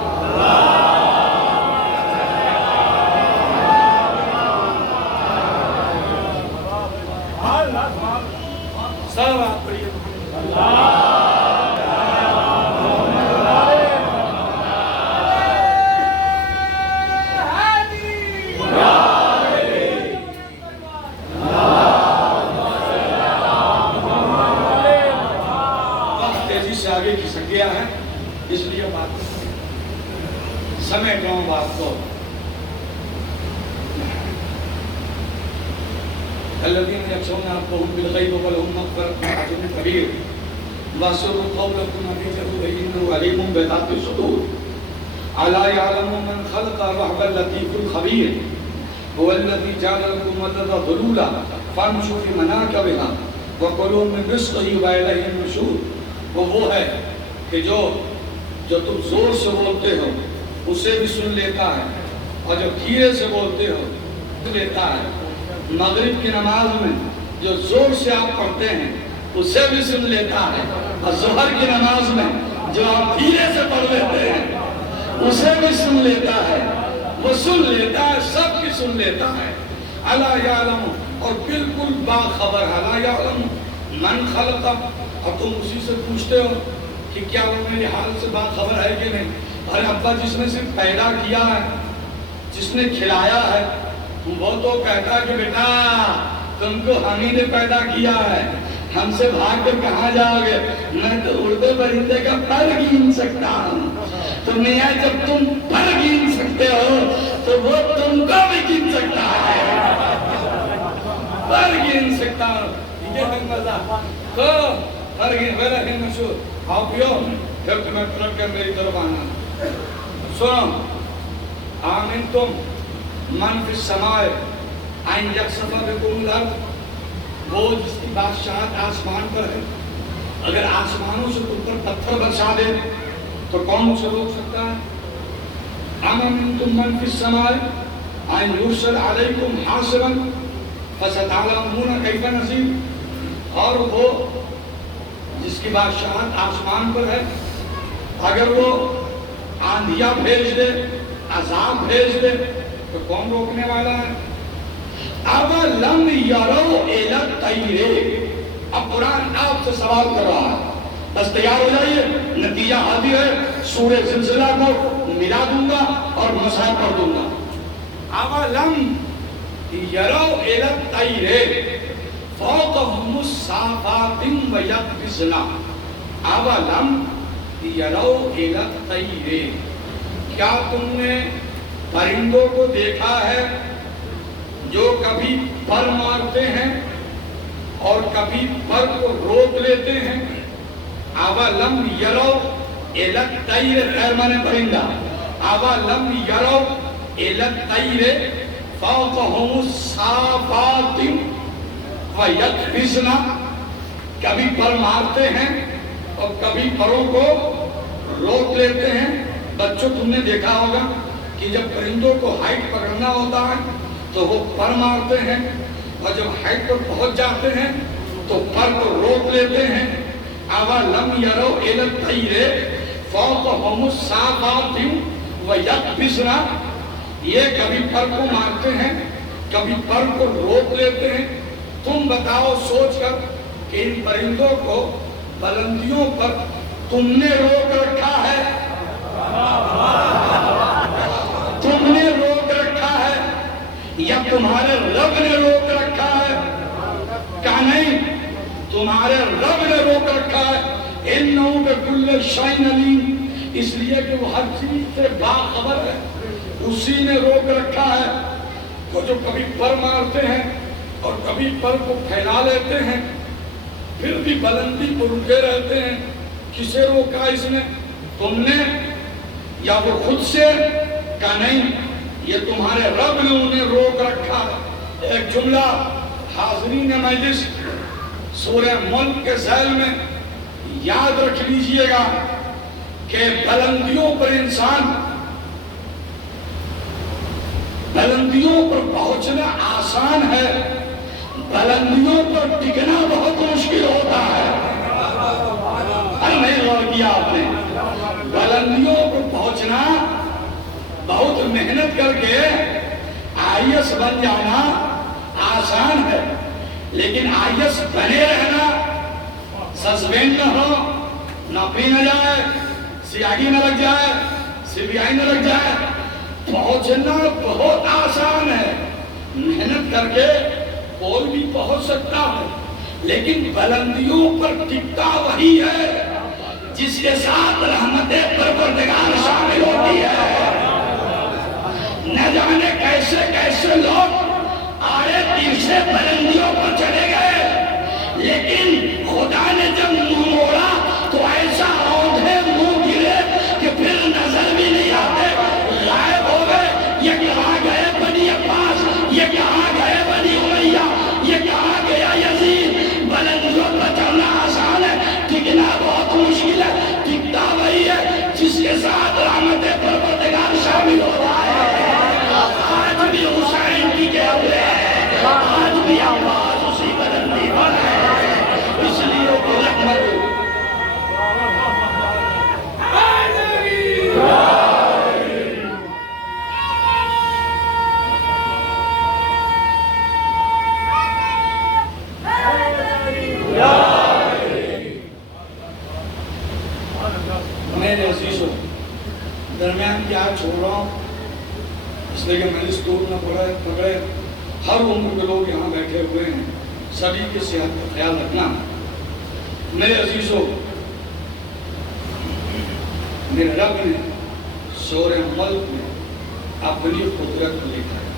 صلوات پڑھیے محمد۔ آگے کھسک گیا ہے، اس لیے بات سمیٹ رہا ہوں بات کو۔ الذین یخشون ربهم بالغیب ولہم مغفرۃ واجر کبیر واسروا قولکم وجهروا به انه علیم بذات الصدور الا یعلم من خلق وهو اللطیف الخبیر هو الذی جعل لكم الارض ذلولا فامشوا في مناکبها وَكُلُوا مِن رِزْقِهِ وَإِلَيْهِ النُّشُورُ، وہ ہے کہ جو تم زور سے بولتے ہو اسے بھی سن لیتا ہے، اور جو دھیرے سے بولتے ہو لیتا ہے۔ مغرب کی نماز میں جو زور سے آپ پڑھتے ہیں اسے بھی سن لیتا ہے، اور ظہر کی نماز میں جو آپ دھیرے سے پڑھ لیتے ہیں اسے بھی سن لیتا ہے۔ وہ سن لیتا ہے، سب کی سن لیتا ہے۔ اَلَا يَعْلَمُ، اور بالکل باخبر ہے۔ اَلَا يَعْلَمُ مَنْ خَلَقَ، اور تم اسی سے پوچھتے ہو کہ کیا وہ میری حال سے باخبر ہے کہ نہیں؟ ارے ابا جس نے صرف پیدا کیا ہے، جس نے کھلایا ہے، وہ تو کہتا ہے کہ بیٹا تم کو ہم ہی نے پیدا کیا ہے، ہم سے بھاگ کر کہاں جاؤ گے؟ میں تو اڑتے پرندے کا پر گین سکتا ہوں۔ تو میاں جب تم پر گین سکتے ہو تو وہ تم کو بھی گن سکتا ہے، پر گن سکتا ہوں۔ یہ ہے مزہ تو پر گن میرا ہے مشہور۔ آؤ پیو، پھر تمہیں پلٹ کر میری طرف آنا۔ سنو، آمین تم من فی السماء ان یخسف بکم الارض، وہ جس کی بادشاہت آسمان پر ہے، اگر آسمانوں سے تم پر پتھر برسا دے تو کون اسے روک سکتا ہے؟ آمین تم من فی السماء ان یرسل علیکم حاصبا فستعلمون کیف نذیر، اور وہ جس کی بادشاہت آسمان پر ہے، اگر وہ آندھیاں بھیج دے، عذاب بھیج دے تو کون روکنے والا ہے؟ اَوَلَمْ يَرَوْا إِلَى الطَّيْرِ، اب قرآن آپ سے سوال کر رہا ہے، بس تیار ہو جائیے، نتیجہ حاضر ہے۔ سورہ زلزلہ کو ملا دوں گا اور مصحف پڑھ دوں گا۔ اَوَلَمْ يَرَوْا إِلَى الطَّيْرِ فَوْقَهُمُ الصَّافَاتِ وَيَقْبِضْنَ، اَوَلَمْ يَرَوْا إِلَى الطَّيْرِ، کیا تم نے پرندوں کو دیکھا ہے جو کبھی پر مارتے ہیں اور کبھی پر کو روک لیتے ہیں؟ اَوَلَمْ يَرَوْا إِلَى الطَّيْرِ، غیر معنی پرندہ، اَوَلَمْ يَرَوْا إِلَى الطَّيْرِ فَوْقَهُمُ الصَّافَاتِ وَيَقْبِضْنَ، کبھی پر مارتے ہیں اور کبھی پروں کو روک لیتے ہیں۔ بچوں تم نے دیکھا ہوگا کہ جب پرندوں کو ہائٹ پکڑنا ہوتا ہے تو وہ پر مارتے ہیں، اور جب ہائٹ پر پہنچ جاتے ہیں تو پر کو روک لیتے ہیں۔ اَوَلَمْ يَرَوْا إِلَى الطَّيْرِ فَوْقَهُمُ الصَّافَاتِ وَيَقْبِضْنَ، یہ کبھی پر کو مارتے ہیں کبھی پر کو روک لیتے ہیں۔ تم بتاؤ سوچ کر کہ ان پرندوں کو بلندیوں پر تم نے روک رکھا ہے، تم نے روک رکھا ہے یا تمہارے رب نے روک رکھا ہے؟ کہا نہیں، تمہارے رب نے روک رکھا ہے۔ اِنَّهُ بِكُلِّ شَيْءٍ عَلِيمٌ، اس لیے کہ وہ ہر چیز سے باخبر ہے، اسی نے روک رکھا ہے۔ وہ جو کبھی پر مارتے ہیں اور کبھی پر کو پھیلا لیتے ہیں، پھر بھی بلندی کو رکے رہتے ہیں، کسے روکا اس نے؟ تم نے یا وہ خود سے؟ کہا نہیں، یہ تمہارے رب نے انہیں روک رکھا۔ ایک جملہ حاضرین مجلس سورہ ملک کے ذیل میں یاد رکھ لیجئے گا کہ بلندیوں پر انسان، بلندیوں پر پہنچنا آسان ہے، بلندیوں پر ٹکنا بہت مشکل ہوتا ہے۔ نہیں غور کیا آپ نے؟ بلندیوں پر پہنچنا بہت محنت کر کے آئی ایس بن جانا آسان ہے، لیکن آئی ایس بنے رہنا، سسپینڈ نہ ہو، نوکری نہ جائے، سیاہی نہ لگ جائے، سی بی آئی نہ لگ جائے، پہنچنا بہت آسان ہے۔ محنت کر کے کوئی بھی پہنچ سکتا ہے، لیکن بلندیوں پر ٹکتا وہی ہے جس کے ساتھ رحمت پروردگار شامل ہوتی ہے۔ نہ جانے کیسے کیسے لوگ آئے تیسرے بلندیوں پر چلے گئے، لیکن خدا نے جب منہ موڑا تو ایسا اوندھے منہ گرے کہ پھر نظر بھی نہیں آتے، غائب ہو گئے۔ یہ کہاں گئے بنی عباس، یہ کہاں گئے بنی امیہ، یہ کہاں گیا یزید؟ بلند شامل ہو رہا ہے، آج بھی حسین کی کے ہوئے ہیں، آج بھی آواز اسی بلندی پر ہے، اس لیے کہ رحمت میرے عزیزوں درمیان کیا چھوڑ رہا ہوں، اس لیے کہ میں اس دور نہ پکڑے، ہر عمر کے لوگ یہاں بیٹھے ہوئے ہیں، سبھی کی صحت کا خیال رکھنا۔ میرے عزیزوں، میرے رب نے سورہ ملک میں اپنی قدرت کو لکھا ہے۔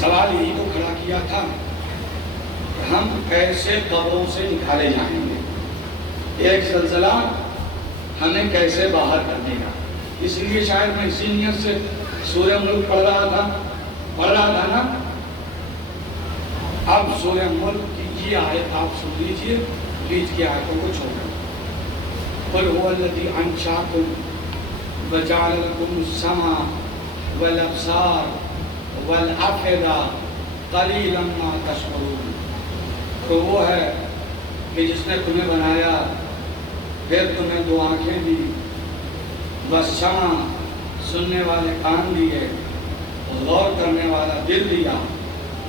سوال یہی تو کھڑا کیا تھا کہ ہم کیسے قبروں سے نکالے جائیں گے، ایک زلزلہ ہمیں کیسے باہر کر دے گا۔ اس لیے شاید میں اسی نیت سے سورہ ملک پڑھ رہا تھا نا۔ اب سورہ ملک کی یہ آیت آپ سن لیجئے، بیچ کی آیتوں کو چھوڑیں۔ قل هو الذی انشأکم وجعل لکم السمع والابصار والافئدہ قلیلا ما تشکرون۔ تو وہ ہے کہ جس نے تمہیں بنایا، پھر تمہیں دو آنکھیں دی، والسمع سننے والے کان دیے، غور کرنے والا دل دیا،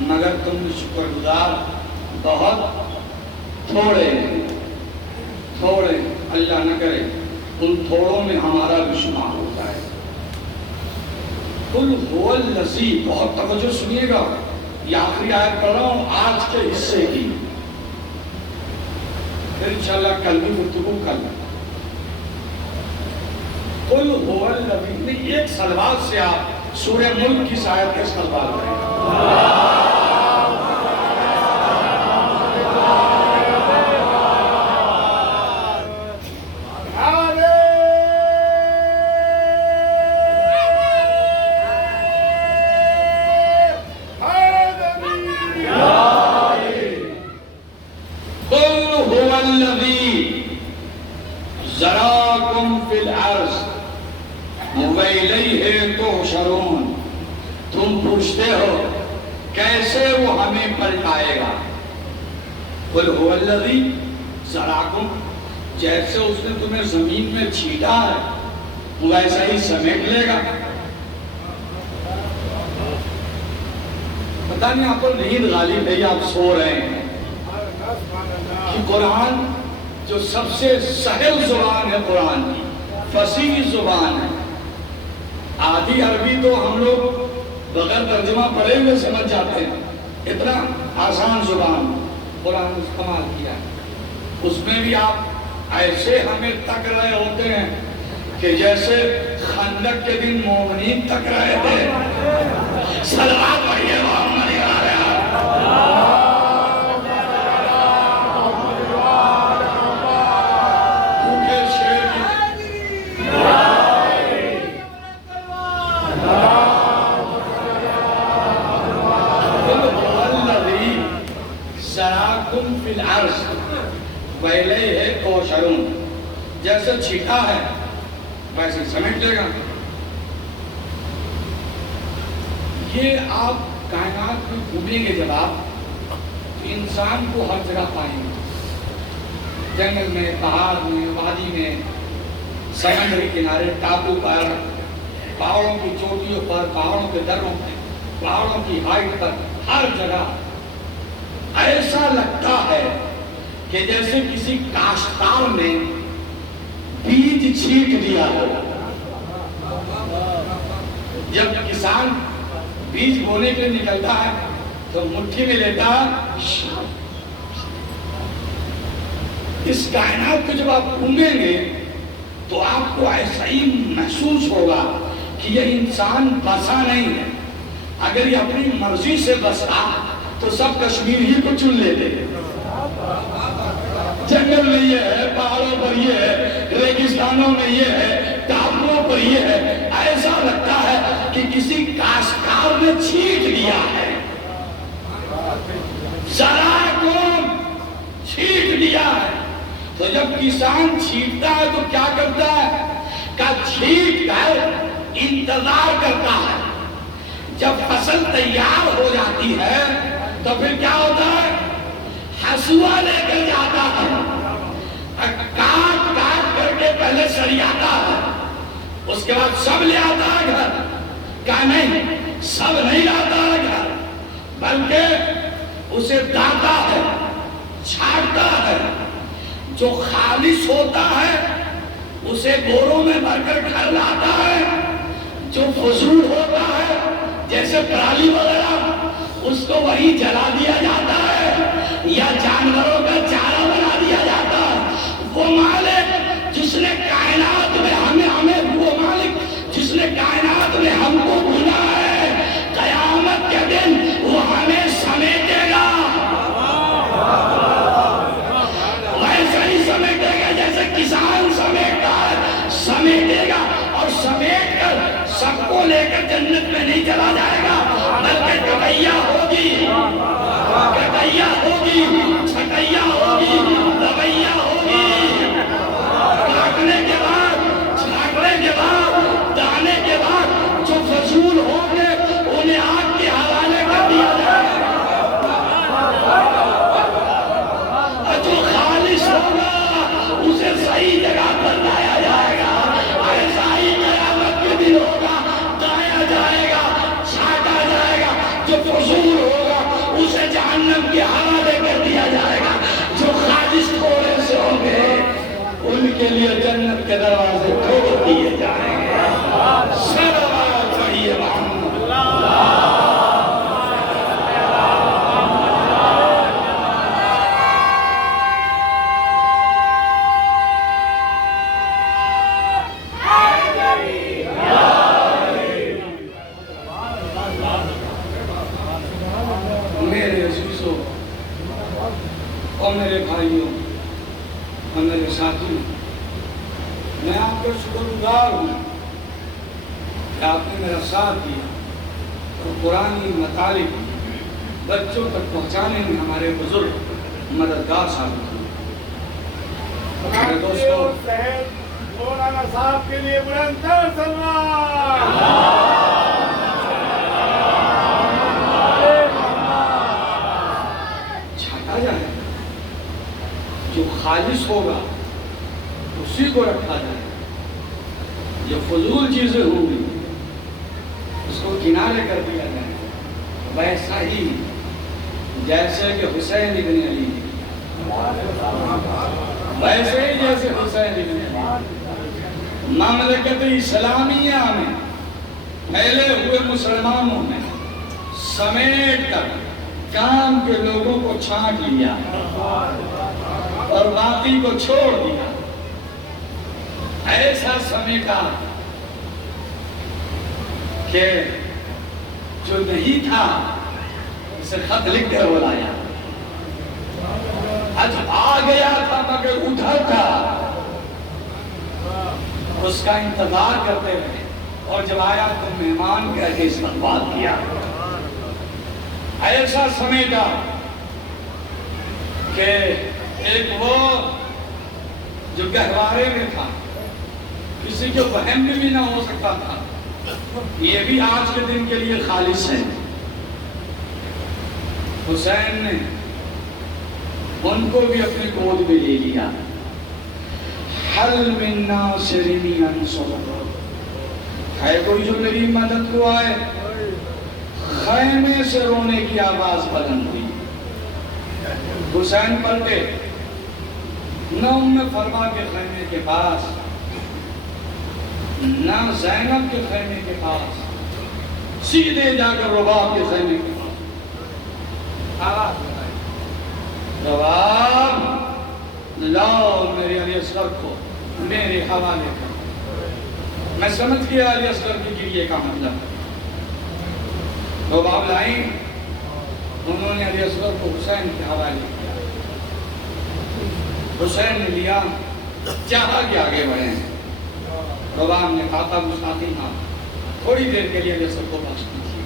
مگر تم شکر گزار بہت تھوڑے اللہ نہ کرے، ان تھوڑوں میں ہمارا بھی شمار ہوتا ہے۔ قل هو الذی، بہت توجہ سنیے گا، یہ آخری آیت پڑھ رہا ہوں آج کے حصے کی، پھر انشاءاللہ کل بھی گفتگو کر لیں۔ قل هو الذی، ایک صلوات سے آپ سورہ ملک کی آیت کے صلوات کریں۔ ذراکم فی الارض وإلیہ تحشرون، تم پوچھتے ہو کیسے وہ ہمیں پلٹائے گا۔ قل هو الذی ذراکم، جیسے اس نے تمہیں زمین میں چھیٹا ہے ویسا ہی سمیٹ لے گا۔ پتہ نہیں آپ کو نیند غالب ہے یا آپ سو رہے ہیں کہ قرآن جو سب سے سہل زبان ہے، قرآن کی فصیح زبان ہے، آدھی عربی تو ہم لوگ بغیر ترجمہ پڑھے ہوئے سمجھ جاتے ہیں، اتنا آسان زبان قرآن استعمال کیا ہے۔ اس میں بھی آپ ایسے ہمیں تک رہے ہوتے ہیں کہ جیسے خندق کے دن مومنین تک رہے تھے۔ صلوات پڑھیے محمد یا فی الارض وإلیہ تحشرون، جیسے چھیٹا ہے ویسے سمیٹ لے گا۔ یہ آپ کائنات میں گھومیں گے جب آپ، انسان کو ہر جگہ پائیں گے، جنگل میں، پہاڑ میں، وادی میں، سمندر کے کنارے، ٹاپو پر، پہاڑوں کی چوٹیوں پر، پہاڑوں کے دروں پر، پہاڑوں کی ہائٹ پر، ہر جگہ ایسا لگتا ہے کہ جیسے کسی کاشتکار نے بیج چھینٹ دیا ہو۔ جب کسان بیج بونے کے لیے نکلتا ہے تو مٹھی میں لیتا ہے۔ اس کائنات کو جب آپ گھومیں گے تو آپ کو ایسا ہی محسوس ہوگا کہ یہ انسان بسا نہیں ہے۔ اگر یہ اپنی مرضی سے بسا تو سب کشمیر ہی کو چن لیتے ہیں۔ جنگل میں یہ ہے، پہاڑوں پر یہ ہے، ریگستانوں میں یہ ہے، ٹاپوؤں پر یہ ہے، ایسا لگتا ہے کہ کسی کاشتکار نے چھینٹ دیا ہے، ذرا کو چھینٹ دیا ہے۔ تو جب کسان چھینٹتا ہے تو کیا کرتا ہے؟ کا چھینٹ کر انتظار کرتا ہے. جب فصل تیار ہو جاتی ہے تو پھر کیا ہوتا ہے؟ ہسوا لے کر جاتا ہے، کاٹ کاٹ کر کے پہلے سریاتا ہے، اس کے بعد سب لے آتا ہے گھر. کہا نہیں، سب نہیں لاتا ہے گھر، بلکہ اسے داتا ہے، چھاڑتا ہے. جو خالص ہوتا ہے اسے بوروں میں بھر کر گھر لاتا ہے. جو فضول ہوتا ہے جیسے پرالی وغیرہ، اس کو وہی جلا دیا جاتا ہے یا جانوروں کا چارہ بنا دیا جاتا ہے. وہ مالک جس نے کائنات میں وہ مالک جس نے کائنات میں ہم کو بنا ہے، قیامت کے دن وہ ہمیں سمیٹے گا. ویسے ہی سمیٹے گا جیسے کسان سمیٹتا ہے، سمیٹے گا اور سمیٹ کر سب کو لے کر جنت میں نہیں چلا جائے گا، بلکہ کٹیا ہوگی، کٹیا ہوگی، چھٹیا ہوگی، رویہ ہوگی. کاٹنے کے بعد، چھاٹنے کے بعد، دانے کے بعد جو فضول ہوں گے انہیں آگ کے حوالے کر دیا جائے گا. جو خالص ہوگا اسے صحیح جگہ پر لایا جائے گا. ایسا ہی قیامت کے دن ہوگا، دایا جائے گا، چھاٹا جائے گا. جو فضول ہوگا اسے جہنم کے حوالے کر دیا جائے گا. جو خالص تھوڑے سے ہوں گے ان کے لیے جنت کے دروازے کھول دیے جائیں گے. صلوات پڑھیے محمد. میرے عزیزوں اور میرے بھائیوں اور میرے ساتھیوں، میں آپ کا شکر گزار ہوں کہ آپ نے میرا ساتھ دیا اور قرآنی مطالب بچوں تک پہنچانے میں ہمارے بزرگ مددگار ثابت ہوئے. میرے دوستوں، مولانا صاحب کے لیے بلندر سلام. چھاٹا جائے، جو خالص ہوگا اسی کو رکھا جائے. جو فضول چیزیں ہوں گی اس کو کنارے کر دیا جائے. ویسا ہی جیسے کہ حسین ابن علی، ویسے ہی جیسے حسین ابن علی مملکت اسلامیہ میں پھیلے ہوئے مسلمانوں میں سمیٹ کر کام کے لوگوں کو چھانٹ لیا اور باقی کو چھوڑ دیا. ایسا سمیٹا کہ جو نہیں تھا اسے خط لکھ کر بلایا. آج آ گیا تھا مگر ادھر تھا، اس کا انتظار کرتے رہے اور جب آیا تو مہمان کہہ کے استقبال کیا. ایسا سمیٹا کہ ایک وہ جو گہوارے میں تھا، کسی کو وہم میں بھی نہ ہو سکتا تھا. یہ بھی آج کے دن کے لیے خالص ہے. حسین نے ان کو بھی اپنے گود میں لے لیا. حل من ناصر ینصر، ہے کوئی جو میری مدد کو آئے؟ خیمے سے رونے کی آواز بلند ہوئی. حسین پلٹے، نہ ام فرما کے خیمے کے پاس، نہ زینب کے خیمے کے پاس، سیدھے جا کر رباب کے خیمے کے پاس آواز لگائی. رباب، لاؤ میرے علی اصغر کو میرے حوالے کر. میں سمجھ گیا علی اصغر کے گریے کا مطلب. رباب لائیں، انہوں نے علی اصغر کو حسین کے حوالے کیا. حسین نے لیا، چاہا کہ آگے بڑھیں. رباب نے کہا مستقیم ہاں، تھوڑی دیر کے لیے علی اصغر کو بخش دیجیے.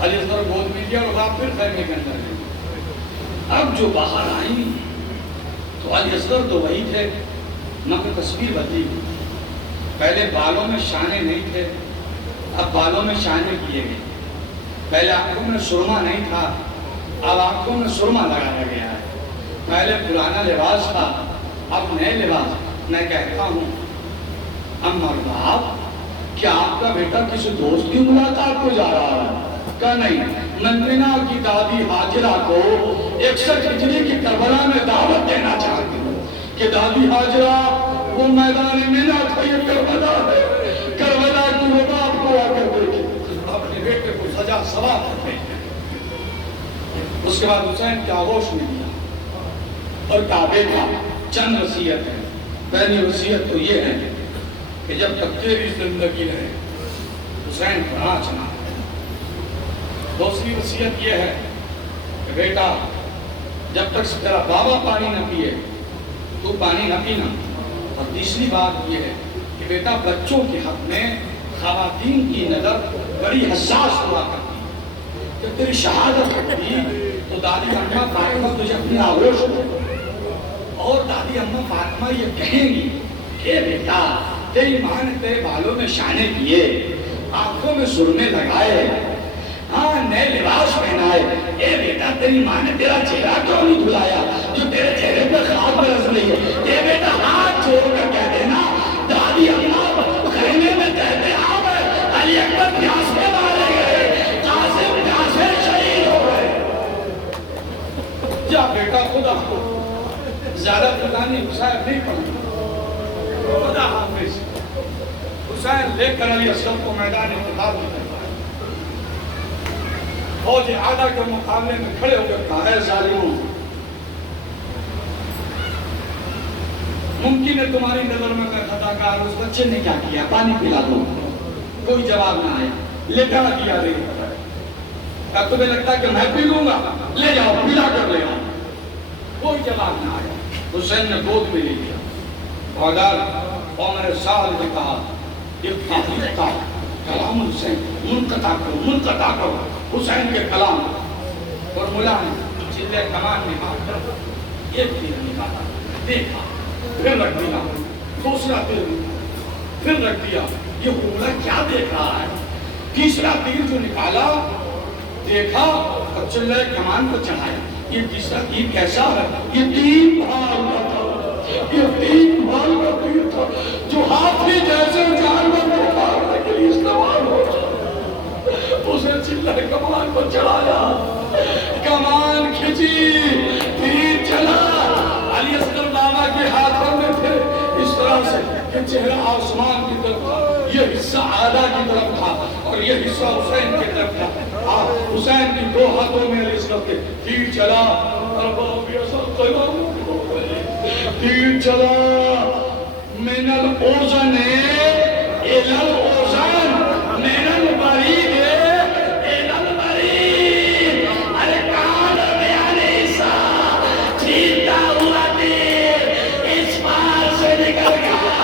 علی اصغر گود میں لیا، رباب پھر خیمے کے اندر گئے. اب جو باہر آئیں تو علی اصغر تو وہی تھے، مگر تصویر بدلی. پہلے بالوں میں شانے نہیں تھے، اب بالوں میں شانے کیے گئے۔ پہلے آنکھوں میں سرما نہیں تھا، اب آنکھوں میں سرما لگایا گیا ہے۔ پہلے پرانا لباس تھا، اب نئے لباس۔ میں کہتا ہوں اما باپ، کیا آپ کا بیٹا کسی دوست کی ملاقات کو جا رہا ہے؟ کہ نہیں، ننگنا کی دادی حاجرہ کو 61 ہجری کی کربلا میں دعوت دینا چاہتی ہوں کہ دادی حاجرہ، وہ میدان مینا تھا، یہ کربلا ہے، کربلا کی وہ باپ کو آ کر دیکھیں، اپنے بیٹے کو سجا سوا کرتے ہیں۔ اس کے بعد حسین کی آغوش میں دیا اور کہا بیٹا چند وصیت ہے۔ پہلی وصیت تو یہ ہے کہ جب تک تیری زندگی رہے حسین کو نہ چنا۔ دوسری وصیت یہ ہے کہ بیٹا جب تک سے تیرا بابا پانی نہ پیے تو پانی نہ پینا۔ اور تیسری بات یہ ہے کہ بیٹا بچوں کے حق میں خواتین کی نظر بڑی حساس ہوا کرتی ہے۔ جب تیری شہادت ہوتی تو دادی اماں فاطمہ تجھے اپنی آغوش ہو اور دادی اماں فاطمہ یہ کہیں گی کہ بیٹا تیری ماں نے تیرے بالوں میں شانے کیے، آنکھوں میں سرمے لگائے، ہاں نئے لباس پہنائے، اے بیٹا تیری ماں نے تیرا چہرہ کیوں نہیں دھلایا جو تیرے چہرے پہ خواب برس رہی ہے؟ اے بیٹا ہاتھ چھوڑ کر کہہ دینا دادی اماں خیمے میں کہتے آب ہے، علی اکبر پیاس میں مارے گئے، قاسم پیاس میں شہید ہو گئے۔ جا بیٹا خدا کو زیادہ پتانی حسین نہیں پڑھا، خدا حافظ۔ حسین لے کر علی اصغر کو میدان انتخاب میں کرتا ہے، فوج اعلیٰ کے مقابلے میں کھڑے ہو کر کہا ہے ظالموں، ممکن ہے تمہاری نظر میں خطا کار، اس بچے نے کیا کیا، پانی پلا دو۔ کوئی جواب نہ آیا، لٹا دیا رہی کیا تمہیں لگتا ہے کہ میں پی لوں گا؟ لے جاؤ پلا کر لے آؤ۔ کوئی جواب نہ آیا۔ حسین نے گود میں لے لیا، بہادر عمر سال نے کہا اقطع کلام حسین، منقطع کرو حسین کے کلام۔ اور مولا نے چلے کمان میں ہاتھ ایک تیر نکالا، دیکھا، پھر رکھ دیا، دوسرا تیر پھر رکھ دیا۔ یہ مولا کیا دیکھ رہا ہے؟ تیسرا تیر جو نکالا دیکھا اور چلے کمان کو چڑھایا۔ یہ تیسرا تیر کیسا ہے؟ یہ 3 بھال کا تھا، یہ 3 بھال کا تیر تھا جو ہاتھی جیسے جانور کو مارنے کے لیے استعمال ہوتا۔ اسے چلے کمان کو چڑھایا، کمان کھچی، تیر چلا۔ علی اصغر بابا کے ہاتھوں میں تھے اس طرح سے کہ چہرہ آسمان کی طرف تھا، یہ حصہ آدھا کی طرف تھا اور یہ حصہ حسین کی طرف تھا۔ حسین کی 2 ہاتھوں میں علی اصغر کے تیر چلا اور بابی اصغر قیام ہو گئے۔ تیر چلا من الاوزن الى الاوزن، من البرید الى البرید۔ ارے کان بیان عیسیٰ چھینتا ہوا تیر اس پار سے نکل گیا،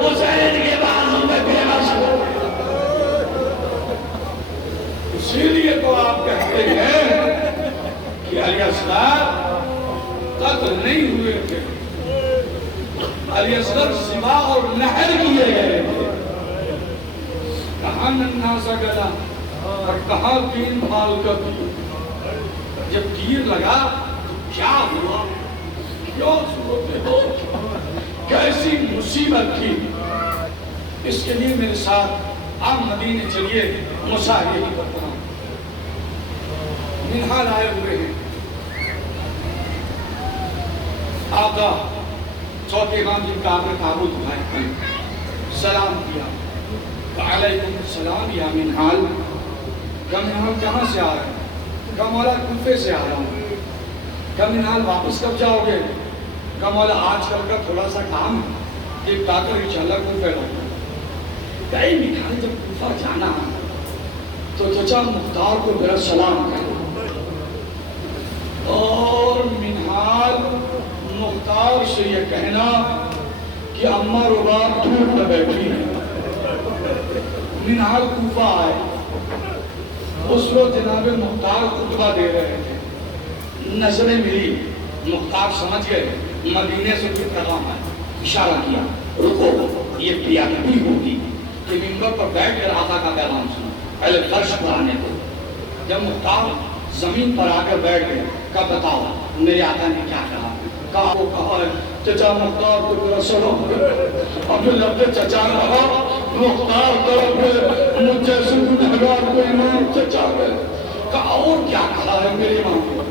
حسین کے بازو میں بے بس ہو گیا۔ اسی لیے تو آپ کہتے ہیں کہ علی اصغر قتل نہیں ہوئے تھے، علی اصغر سوا اور نہر کیے گئے تھے۔ کہاں ننھا سا گلا اور کہاں 3 بھال کا تیر۔ جب تیر لگا کیا ہوا، کیا صورت ہو، کیسی مصیبت تھی۔ اس کے لیے میرے ساتھ آپ مدینے چلیے، مشاہدے کی کرتا ہوں۔ منہال آئے ہوئے ہیں، آقا چوتھے امام جن کا آپ نے تابوت اٹھایا، سلام کیا، وعلیکم السلام یا منہال۔ کہ منہال کہاں سے آ رہے ہیں؟ کہ مولا کوفے سے آ رہا ہوں۔ کہ منہال واپس کب جاؤ گے؟ کہ مولا آج کل کا تھوڑا سا کام ہے، ایک کہا کر انشاءاللہ کوفے لگا۔ کہ منہال جب کوفہ جانا تو چچا مختار کو میرا سلام کرو۔ اور منہال مختار سے یہ کہنا کہ اماں رباب دھوپ میں بیٹھی ہے۔ منہال کوفہ آئے، اس وقت جناب مختار خطبہ دے رہے تھے، نظریں ملی، مختار سمجھ گئے مدینے سے کوئی پیغام ہے، اشارہ کیا رکو، یہ بیادبی ہوگی کہ منبر پر بیٹھ کر آقا کا پیغام سنا، پہلے فرش پر آنے دو۔ جب مختار زمین پر آ کر بیٹھ گئے، کہا بتاؤ میرے آقا نے کیا کہا؟ کہا وہ کہا ہے چچا مختار کو میرا سلام ہے۔ اب لفظ چچا کہا، مختار طرف ہے مجھ جیسے گنہگار کو امام چچا ہے۔ کہا اور کیا کہا ہے میرے امام کو؟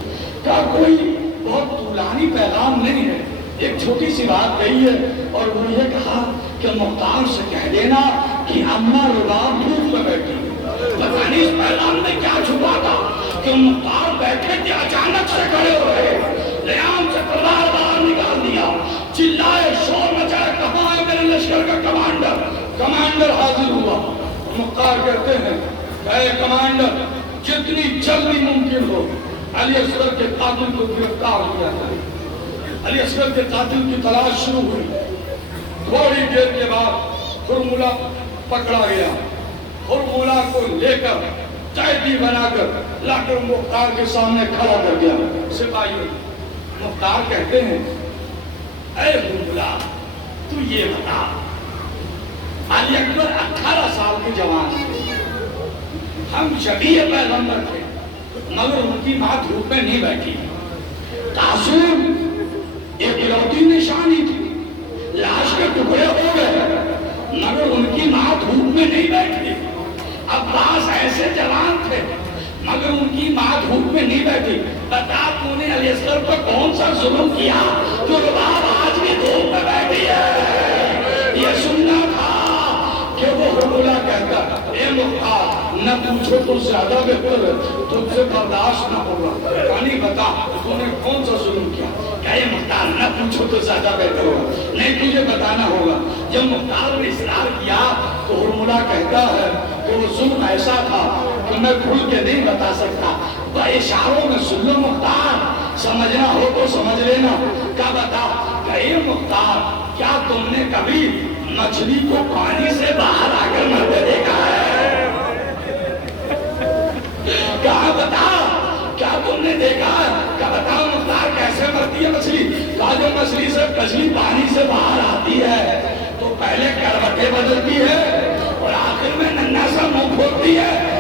کہا کوئی بہت طولانی پیغام نہیں ہے، ایک چھوٹی سی بات کہی ہے، اور وہ یہ کہا کہ مختار سے کہہ دینا کہ اماں رباب دھوپ میں بیٹھی۔ پتہ نہیں اس پیغام میں کیا چھپا تھا کہ مختار بیٹھے تھے، اچانک سے کھڑے ہوئے، لیام سے تلوار باہر نکال دیا، چلائے، شور مچائے، کہاں ہے میرے لشکر کا کمانڈر؟ کمانڈر حاضر ہوا۔ مختار کہتے ہیں اے کمانڈر، جتنی جلدی ممکن ہو علی اصغر کے قاتل کو گرفتار کیا جائے۔ علی اصغر کے قاتل کی تلاش شروع ہوئی، تھوڑی دیر کے بعد ہرملہ پکڑا گیا۔ ہرملہ کو لے کر قیدی بنا کر لا کر مختار کے سامنے کھڑا کر دیا۔ سپاہی مختار کہتے ہیں اے ہرملہ تو یہ بتا، علی اکبر 18 سال کے جوان تھے، ہم شبیہ پیغمبر تھے، مگر ان کی ماں دھوپ میں نہیں بیٹھی۔ تعصب ایک لوٹی نشانی تھی، لاش کے ٹکڑے ہو گئے مگر ان کی ماں دھوپ میں نہیں بیٹھی۔ عباس ایسے جوان تھے مگر ان کی ماں دھوپ میں نہیں بیٹھی۔ بتا تو نے علی اصغر پر کون سا ظلم کیا جو رباب آج بھی دھوپ میں بیٹھی ہے؟ یہ سننا تھا کہ وہ ہرملہ کہتا اے مختار نہ پوچھو تو زیادہ بہتر ہے، تجھ سے برداشت نہ ہوگا۔ یعنی بتا تو نے کون سا ظلم کیا؟ کہ یہ مختار نہ پوچھو تو زیادہ بہتر ہوگا، نہیں تجھے بتانا ہوگا۔ جب مختار نے اصرار کیا تو ہرملہ کہتا ہے کہ وہ ظلم ایسا تھا کہ میں کھل کے نہیں بتا سکتا، وہ اشاروں میں سن لو مختار، سمجھنا ہو تو سمجھ لینا۔ کیا بتا کہ اے مختار کیا تم نے کبھی مچھلی کو پانی سے باہر آ کر مرتے دیکھا ہے؟ کہا بتا کیا تم نے دیکھا ہے؟ کہا بتاؤ مختار کیسے مرتی ہے مچھلی؟ کہا جو مچھلی سے کچھلی پانی سے باہر آتی ہے تو پہلے کروٹیں بدلتی ہے اور آخر میں ننھا سا منہ کھولتی ہے،